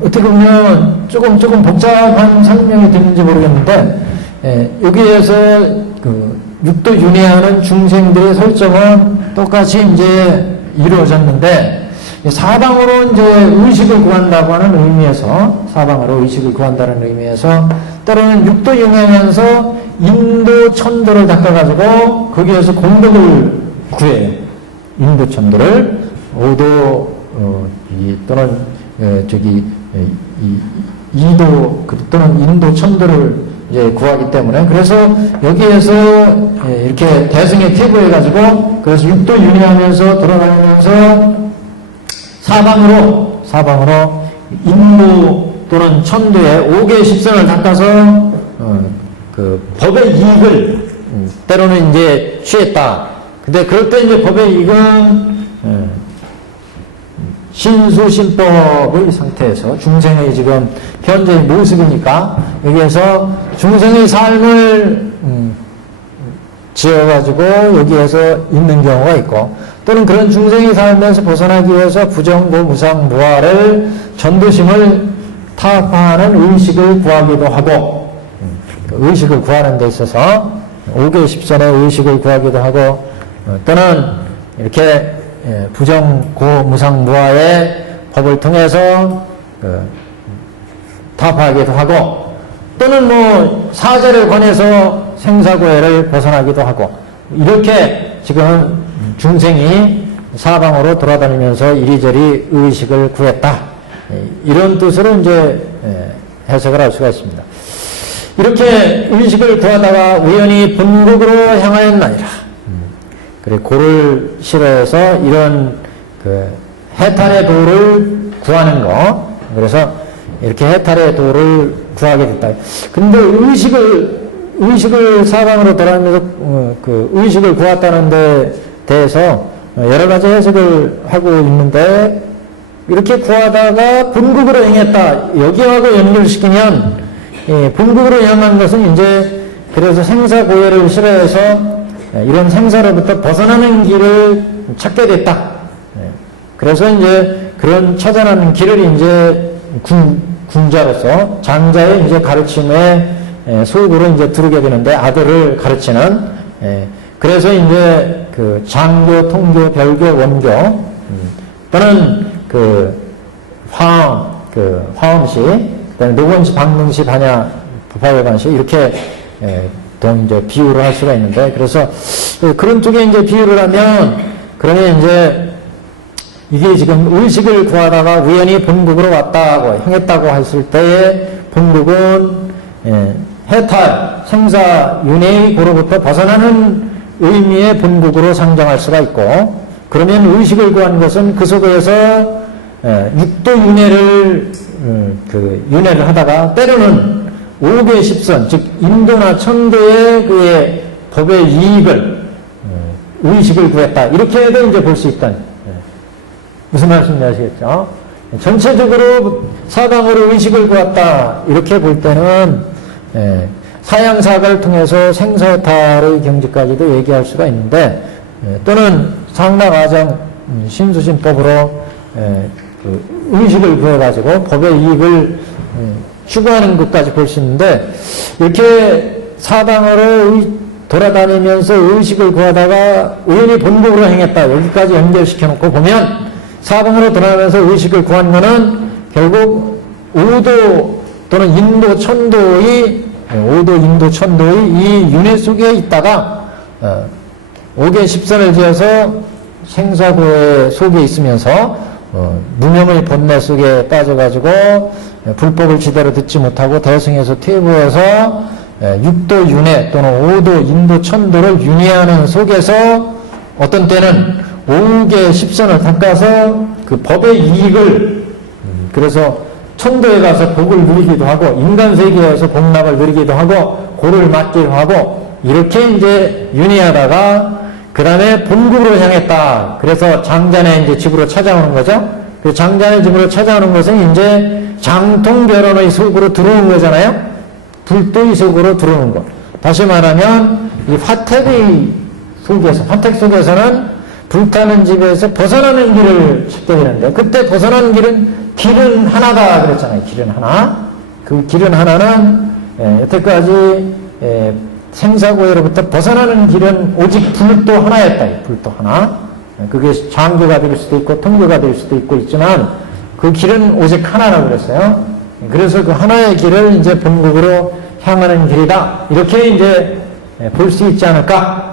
어떻게 보면 조금 복잡한 설명이 되는지 모르겠는데 여기에서 그 육도 윤회하는 중생들의 설정은 똑같이 이제 이루어졌는데 사방으로 이제 의식을 구한다고 하는 의미에서 사방으로 의식을 구한다는 의미에서 때로는 육도 윤회하면서 인도 천도를 닦아가지고 거기에서 공덕을 구해요. 인도 천도를 오도 또는 이도 또는 인도 천도를 이제 구하기 때문에 그래서 여기에서 이렇게 대승에 퇴보해가지고 그래서 육도 윤회하면서 돌아다니면서 사방으로 인도 또는 천도에 5개의 십선을 닦아서 그 법의 이익을 때로는 이제 취했다. 근데 그럴 때 이제 법의 이익은 신수신법의 상태에서 중생의 지금 현재의 모습이니까 여기에서 중생의 삶을 지어가지고 여기에서 있는 경우가 있고 또는 그런 중생의 삶에서 벗어나기 위해서 부정고 무상 무아를 전도심을 타파하는 의식을 구하기도 하고 의식을 구하는 데 있어서 5개 십선의 의식을 구하기도 하고 또는 이렇게 부정고 무상 무아의 법을 통해서 타파하기도 하고 또는 뭐 사제를 권해서 생사고해를 벗어나기도 하고 이렇게 지금 중생이 사방으로 돌아다니면서 이리저리 의식을 구했다. 이런 뜻으로 이제 해석을 할 수가 있습니다. 이렇게 의식을 구하다가 우연히 본국으로 향하였나니라. 그래 고를 싫어해서 이런 그 해탈의 도를 구하는 거. 그래서 이렇게 해탈의 도를 구하게 됐다. 근데 의식을 사방으로 돌아다니면서 그 의식을 구했다는 데 대해서 여러 가지 해석을 하고 있는데 이렇게 구하다가 본국으로 행했다. 여기하고 연결시키면 본국으로 향한 것은 이제 그래서 생사고해를 싫어해서 이런 생사로부터 벗어나는 길을 찾게 됐다. 그래서 이제 그런 찾아나는 길을 이제 군자로서 장자의 이제 가르침에 속으로 이제 들어오게 되는데 아들을 가르치는 그래서 이제 그 장교, 통교, 별교, 원교 또는 그 화엄시, 그다음에 노건시, 방능시, 반야, 부파열반시 이렇게 또 이제 비유를 할 수가 있는데 그래서 그런 쪽에 이제 비유를 하면 그러면 이제 이게 지금 의식을 구하다가 우연히 본국으로 왔다고 행했다고 했을 때의 본국은 해탈, 생사, 윤회의 고로부터 벗어나는 의미의 본국으로 상정할 수가 있고 그러면 의식을 구한 것은 그 속에서 육도 윤회를 윤회를 하다가 때로는 5개 십선, 즉 인도나 천도의 그의 법의 이익을 의식을 구했다. 이렇게 해도 이제 볼 수 있다. 무슨 말씀인지 아시겠죠? 전체적으로 사방으로 의식을 구했다. 이렇게 볼 때는 사양사각을 통해서 생사탈의 경지까지도 얘기할 수가 있는데 또는 상락아정 신수신법으로 의식을 구해가지고 법의 이익을 추구하는 것까지 볼 수 있는데 이렇게 사방으로 돌아다니면서 의식을 구하다가 우연히 본국으로 행했다. 여기까지 연결시켜 놓고 보면 사방으로 돌아다니면서 의식을 구한 것은 결국 오도 또는 인도 천도의 오도 인도 천도의 이 윤회 속에 있다가 5개 십선을 지어서 생사고의 속에 있으면서 무명의 번뇌 속에 빠져가지고 불법을 제대로 듣지 못하고 대승에서 퇴보해서 육도 윤회 또는 오도 인도 천도를 윤회하는 속에서 어떤 때는 5개 십선을 닦아서 그 법의 이익을 그래서 천도에 가서 복을 누리기도 하고 인간 세계에서 복락을 누리기도 하고 고를 맞기도 하고 이렇게 이제 윤회하다가 그 다음에 본국으로 향했다. 그래서 장자의 이제 집으로 찾아오는 거죠. 그 장자의 집으로 찾아오는 것은 이제 장통결혼의 속으로 들어온 거잖아요. 불도의 속으로 들어오는 것. 다시 말하면 이 화택의 속에서, 화택 속에서는 불타는 집에서 벗어나는 길을 찾게 되는데, 그때 벗어나는 길은 하나다 그랬잖아요. 길은 하나. 그 길은 하나는 여태까지 생사고해로부터 벗어나는 길은 오직 불도 하나였다. 불도 하나. 그게 장교가 될 수도 있고 통교가 될 수도 있고 있지만 그 길은 오직 하나라고 그랬어요. 그래서 그 하나의 길을 이제 본국으로 향하는 길이다. 이렇게 이제 볼 수 있지 않을까.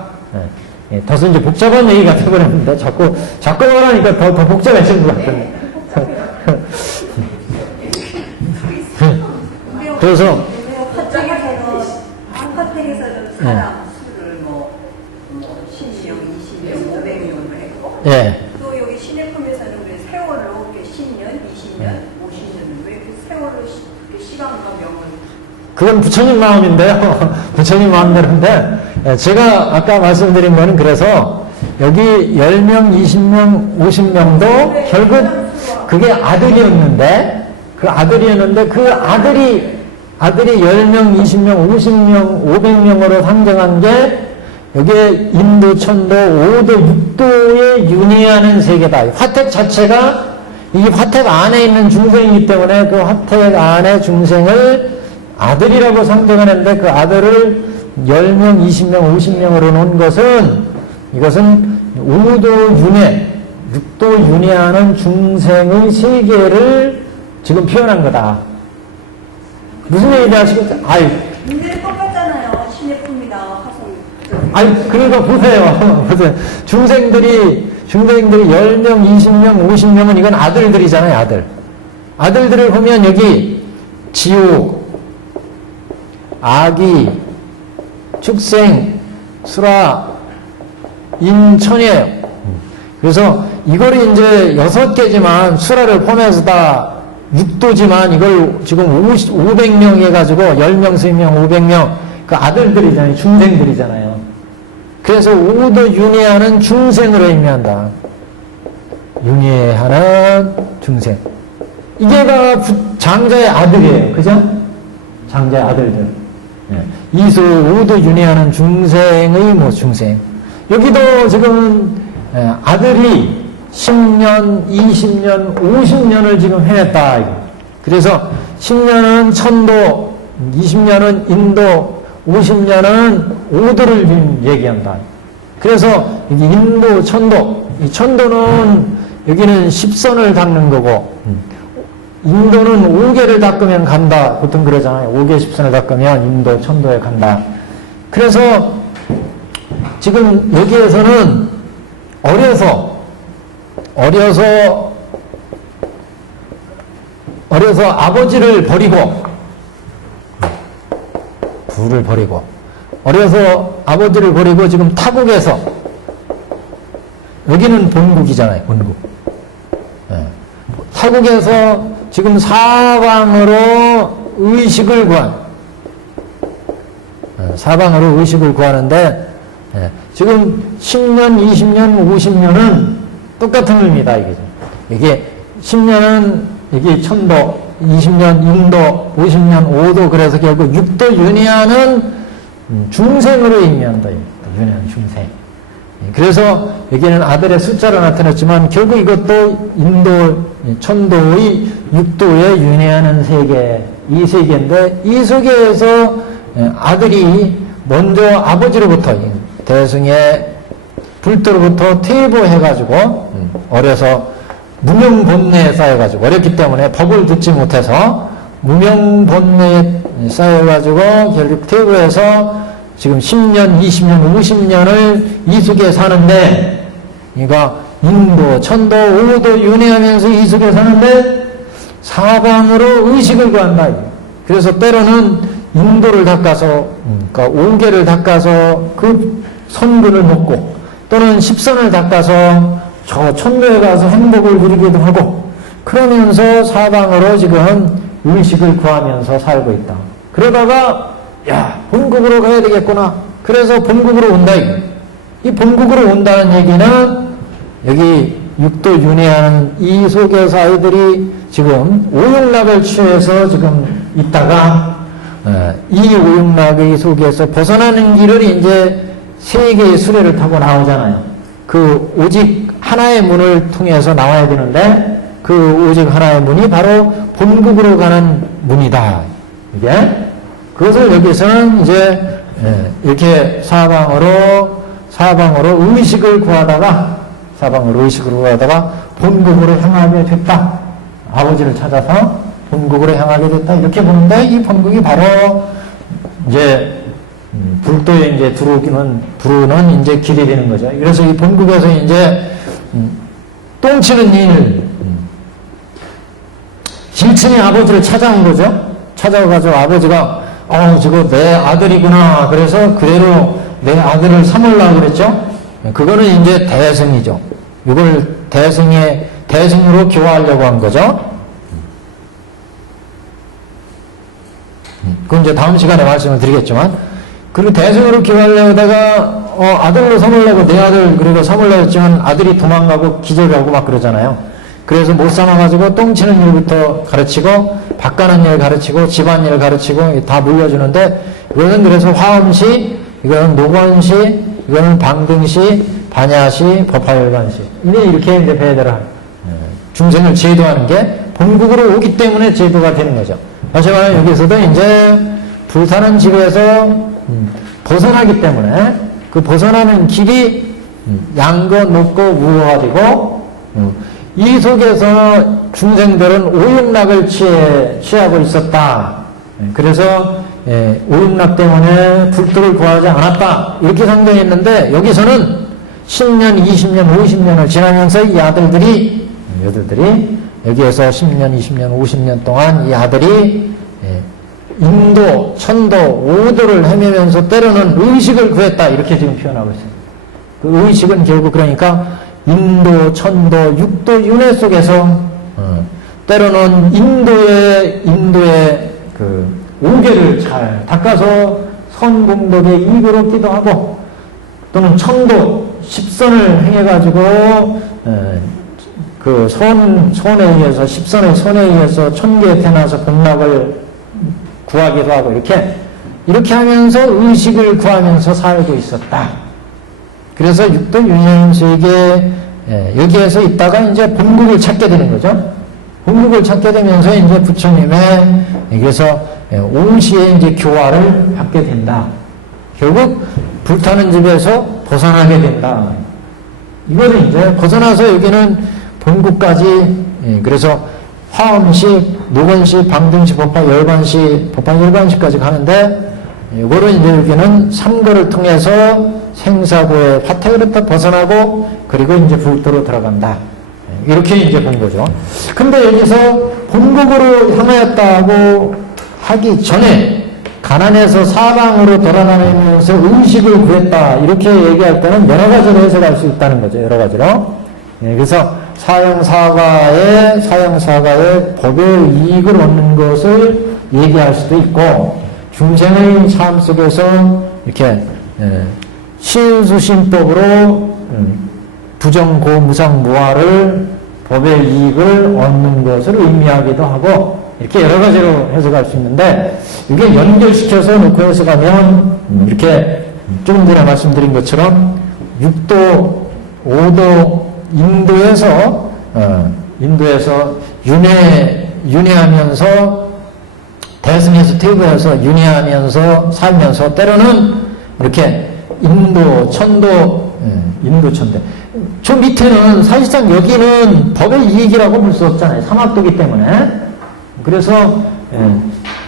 다소 이제 복잡한 얘기가 되어버렸는데 자꾸 말하니까 더 복잡해지는 것 같은데. 그래서 한가택에서는 사람 수를 뭐 10명, 20명, 500명으로 했고 예. 또 여기 시내품에서는 왜 세월로 이렇게 10년, 20년, 50년을 왜 이렇게 세월로 시간과 명을 그건 부처님 마음인데요. 부처님 마음대로인데 제가 아까 말씀드린 거는 그래서 여기 10명, 20명, 50명도 결국 그게 아들이었는데 그 아들이 10명, 20명, 50명, 500명으로 상정한 게 여기에 인도, 천도, 5도, 6도에 윤회하는 세계다. 화택 자체가 이 화택 안에 있는 중생이기 때문에 그 화택 안에 중생을 아들이라고 상정하는데 그 아들을 10명, 20명, 50명으로 놓은 것은 이것은 5도 윤회, 6도 윤회하는 중생의 세계를 지금 표현한 거다. 무슨 얘기인지 아시겠죠? 문제는 똑같잖아요. 시내품이나 화성. 그러니까 보세요. 보세요. 중생들이 10명, 20명, 50명은 이건 아들들이잖아요, 아들. 아들들을 보면 여기 지옥, 아기, 축생, 수라, 인천이에요. 그래서 이거를 이제 6개지만 수라를 포함해서 다 6도지만 이걸 지금 500명 해가지고 10명, 3명, 500명 그 아들들이잖아요. 중생들이잖아요. 그래서 5도 윤회하는 중생으로 의미한다. 윤회하는 중생. 이게 다 장자의 아들이에요. 그죠? 장자의 아들들. 이수 5도 윤회하는 중생의 중생. 여기도 지금 아들이 10년, 20년, 50년을 지금 해냈다. 이거. 그래서 10년은 천도, 20년은 인도, 50년은 오도를 얘기한다. 그래서 여기 인도, 천도, 이 천도는 여기는 10선을 닦는 거고, 인도는 5개를 닦으면 간다. 보통 그러잖아요. 5개 10선을 닦으면 인도, 천도에 간다. 그래서 지금 여기에서는 어려서 아버지를 버리고 부를 버리고 어려서 아버지를 버리고 지금 타국에서 여기는 본국이잖아요. 본국. 타국에서 지금 사방으로 의식을 구하는데 지금 10년, 20년, 50년은 똑같은 의미다. 이게 10년은 여기 천도, 20년 인도, 50년 오도, 그래서 결국 6도 윤회하는 중생으로 의미한다. 윤회하는 중생. 그래서 여기는 아들의 숫자로 나타났지만 결국 이것도 인도, 천도의 6도에 윤회하는 세계, 이 세계인데 이 세계에서 아들이 먼저 아버지로부터 대승의 불도로부터 퇴보해가지고 어려서 무명본내에 쌓여가지고 어렸기 때문에 법을 듣지 못해서 무명본내에 쌓여가지고 결국 퇴보해서 지금 10년, 20년, 50년을 이숙에 사는데 그러니까 인도, 천도, 오도 윤회하면서 이숙에 사는데 사방으로 의식을 구한다. 그래서 때로는 인도를 닦아서 그러니까 5개를 닦아서 그 선근을 먹고 또는 10선을 닦아서 저 천도에 가서 행복을 누리기도 하고 그러면서 사방으로 지금 의식을 구하면서 살고 있다. 그러다가 본국으로 가야 되겠구나. 그래서 본국으로 온다. 이 본국으로 온다는 얘기는 여기 6도 윤회하는 이 속에서 아이들이 지금 오용락을 취해서 지금 있다가 이 오용락의 속에서 벗어나는 길을 이제 세 개의 수레를 타고 나오잖아요. 그 오직 하나의 문을 통해서 나와야 되는데 그 오직 하나의 문이 바로 본국으로 가는 문이다. 이게 그것을 여기서는 이제 이렇게 사방으로 의식을 구하다가 본국으로 향하게 됐다. 아버지를 찾아서 본국으로 향하게 됐다. 이렇게 보는데 이 본국이 바로 이제 불도에 이제 부르는 이제 길이 되는 거죠. 그래서 이 본국에서 이제 똥치는 일, 길친이 아버지를 찾아온 거죠. 찾아가지고 아버지가 저거 내 아들이구나. 그래서 그대로 내 아들을 삼으려고 그랬죠. 그거는 이제 대승이죠. 이걸 대승으로 교화하려고 한 거죠. 그건 이제 다음 시간에 말씀을 드리겠지만, 그리고 대승으로 교화하려다가 아들로 삼으려고 내 아들 그리고 삼으려고 했지만 아들이 도망가고 기절하고 막 그러잖아요. 그래서 못 삼아가지고 똥치는 일부터 가르치고 밭가는 일 가르치고 집안일 가르치고 다 물려주는데, 이거는 그래서 화엄시, 이거는 노건시, 이거는 방등시, 반야시, 법화열반시, 이렇게 이제 배대를 중생을 제도하는 게 본국으로 오기 때문에 제도가 되는 거죠. 다시 말하면 여기서도 이제 불타는 집에서 벗어나기 때문에 그 벗어나는 길이 양거, 높고 무호가 되고, 이 속에서 중생들은 오욕락을 취하고 있었다. 그래서 오욕락 때문에 불도를 구하지 않았다. 이렇게 상정했는데, 여기서는 10년, 20년, 50년을 지나면서 이 아들들이 여기에서 10년, 20년, 50년 동안 이 아들이 인도, 천도, 오도를 헤매면서 때로는 의식을 구했다. 이렇게 지금 표현하고 있어요. 그 의식은 결국 그러니까 인도, 천도, 육도, 윤회 속에서 때로는 인도의 그 오계를 잘 닦아서 선공덕의 이익을 얻기도 하고, 또는 천도, 십선을 행해가지고 그 손에 의해서, 십선의 손에 의해서 천계에 태어나서 복락을 구하기도 하고, 이렇게 하면서 의식을 구하면서 살고 있었다. 그래서 육도 윤회임수에게 여기에서 있다가 이제 본국을 찾게 되는 거죠. 본국을 찾게 되면서 이제 부처님의 여기서 오시에 이제 교화를 받게 된다. 결국 불타는 집에서 벗어나게 된다. 이거를 이제 벗어나서 여기는 본국까지, 그래서 화엄시, 노건시, 방등시, 법화열반시, 법화열반시까지 가는데, 이거를 이제 여기는 삼거를 통해서 생사고의 화태로부터 벗어나고, 그리고 이제 불도로 들어간다. 이렇게 이제 본 거죠. 근데 여기서 본국으로 향하였다고 하기 전에 가난해서 사방으로 돌아다니면서 의식을 구했다. 이렇게 얘기할 때는 여러 가지로 해석할 수 있다는 거죠. 여러 가지로. 그래서 사형사가의 법의 이익을 얻는 것을 얘기할 수도 있고, 중생의 삶 속에서 이렇게 신수신법으로 부정고무상무화를 법의 이익을 얻는 것을 의미하기도 하고, 이렇게 여러 가지로 해석할 수 있는데, 이게 연결시켜서 놓고 해석하면 이렇게 조금 전에 말씀드린 것처럼 6도, 5도 인도에서 윤회하면서 대승에서 퇴보해서 윤회하면서 살면서 때로는 이렇게 인도, 천도. 저 밑에는 사실상 여기는 법의 이익이라고 볼 수 없잖아요. 삼합도기 때문에. 그래서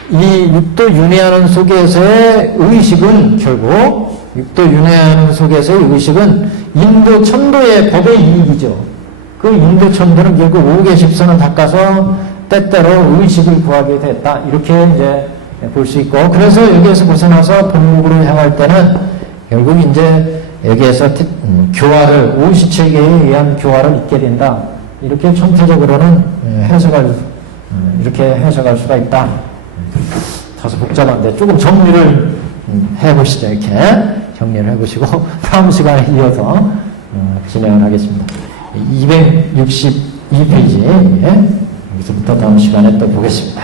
이 육도 윤회하는 속에서의 의식은 결국 인도, 천도의 법의 이익이죠. 그 인도, 천도는 결국 5개 십선을 닦아서 때때로 의식을 구하게 됐다. 이렇게 이제 볼 수 있고, 그래서 여기에서 벗어나서 본국으로 향할 때는 결국 이제 여기에서 교화를, 오시체계에 의한 교화를 잊게 된다. 이렇게 총체적으로는 이렇게 해석할 수가 있다. 다소 복잡한데 조금 정리를 해보시죠. 이렇게 정리를 해보시고 다음 시간에 이어서 진행을 하겠습니다. 262페이지 여기서부터 다음 시간에 또 보겠습니다.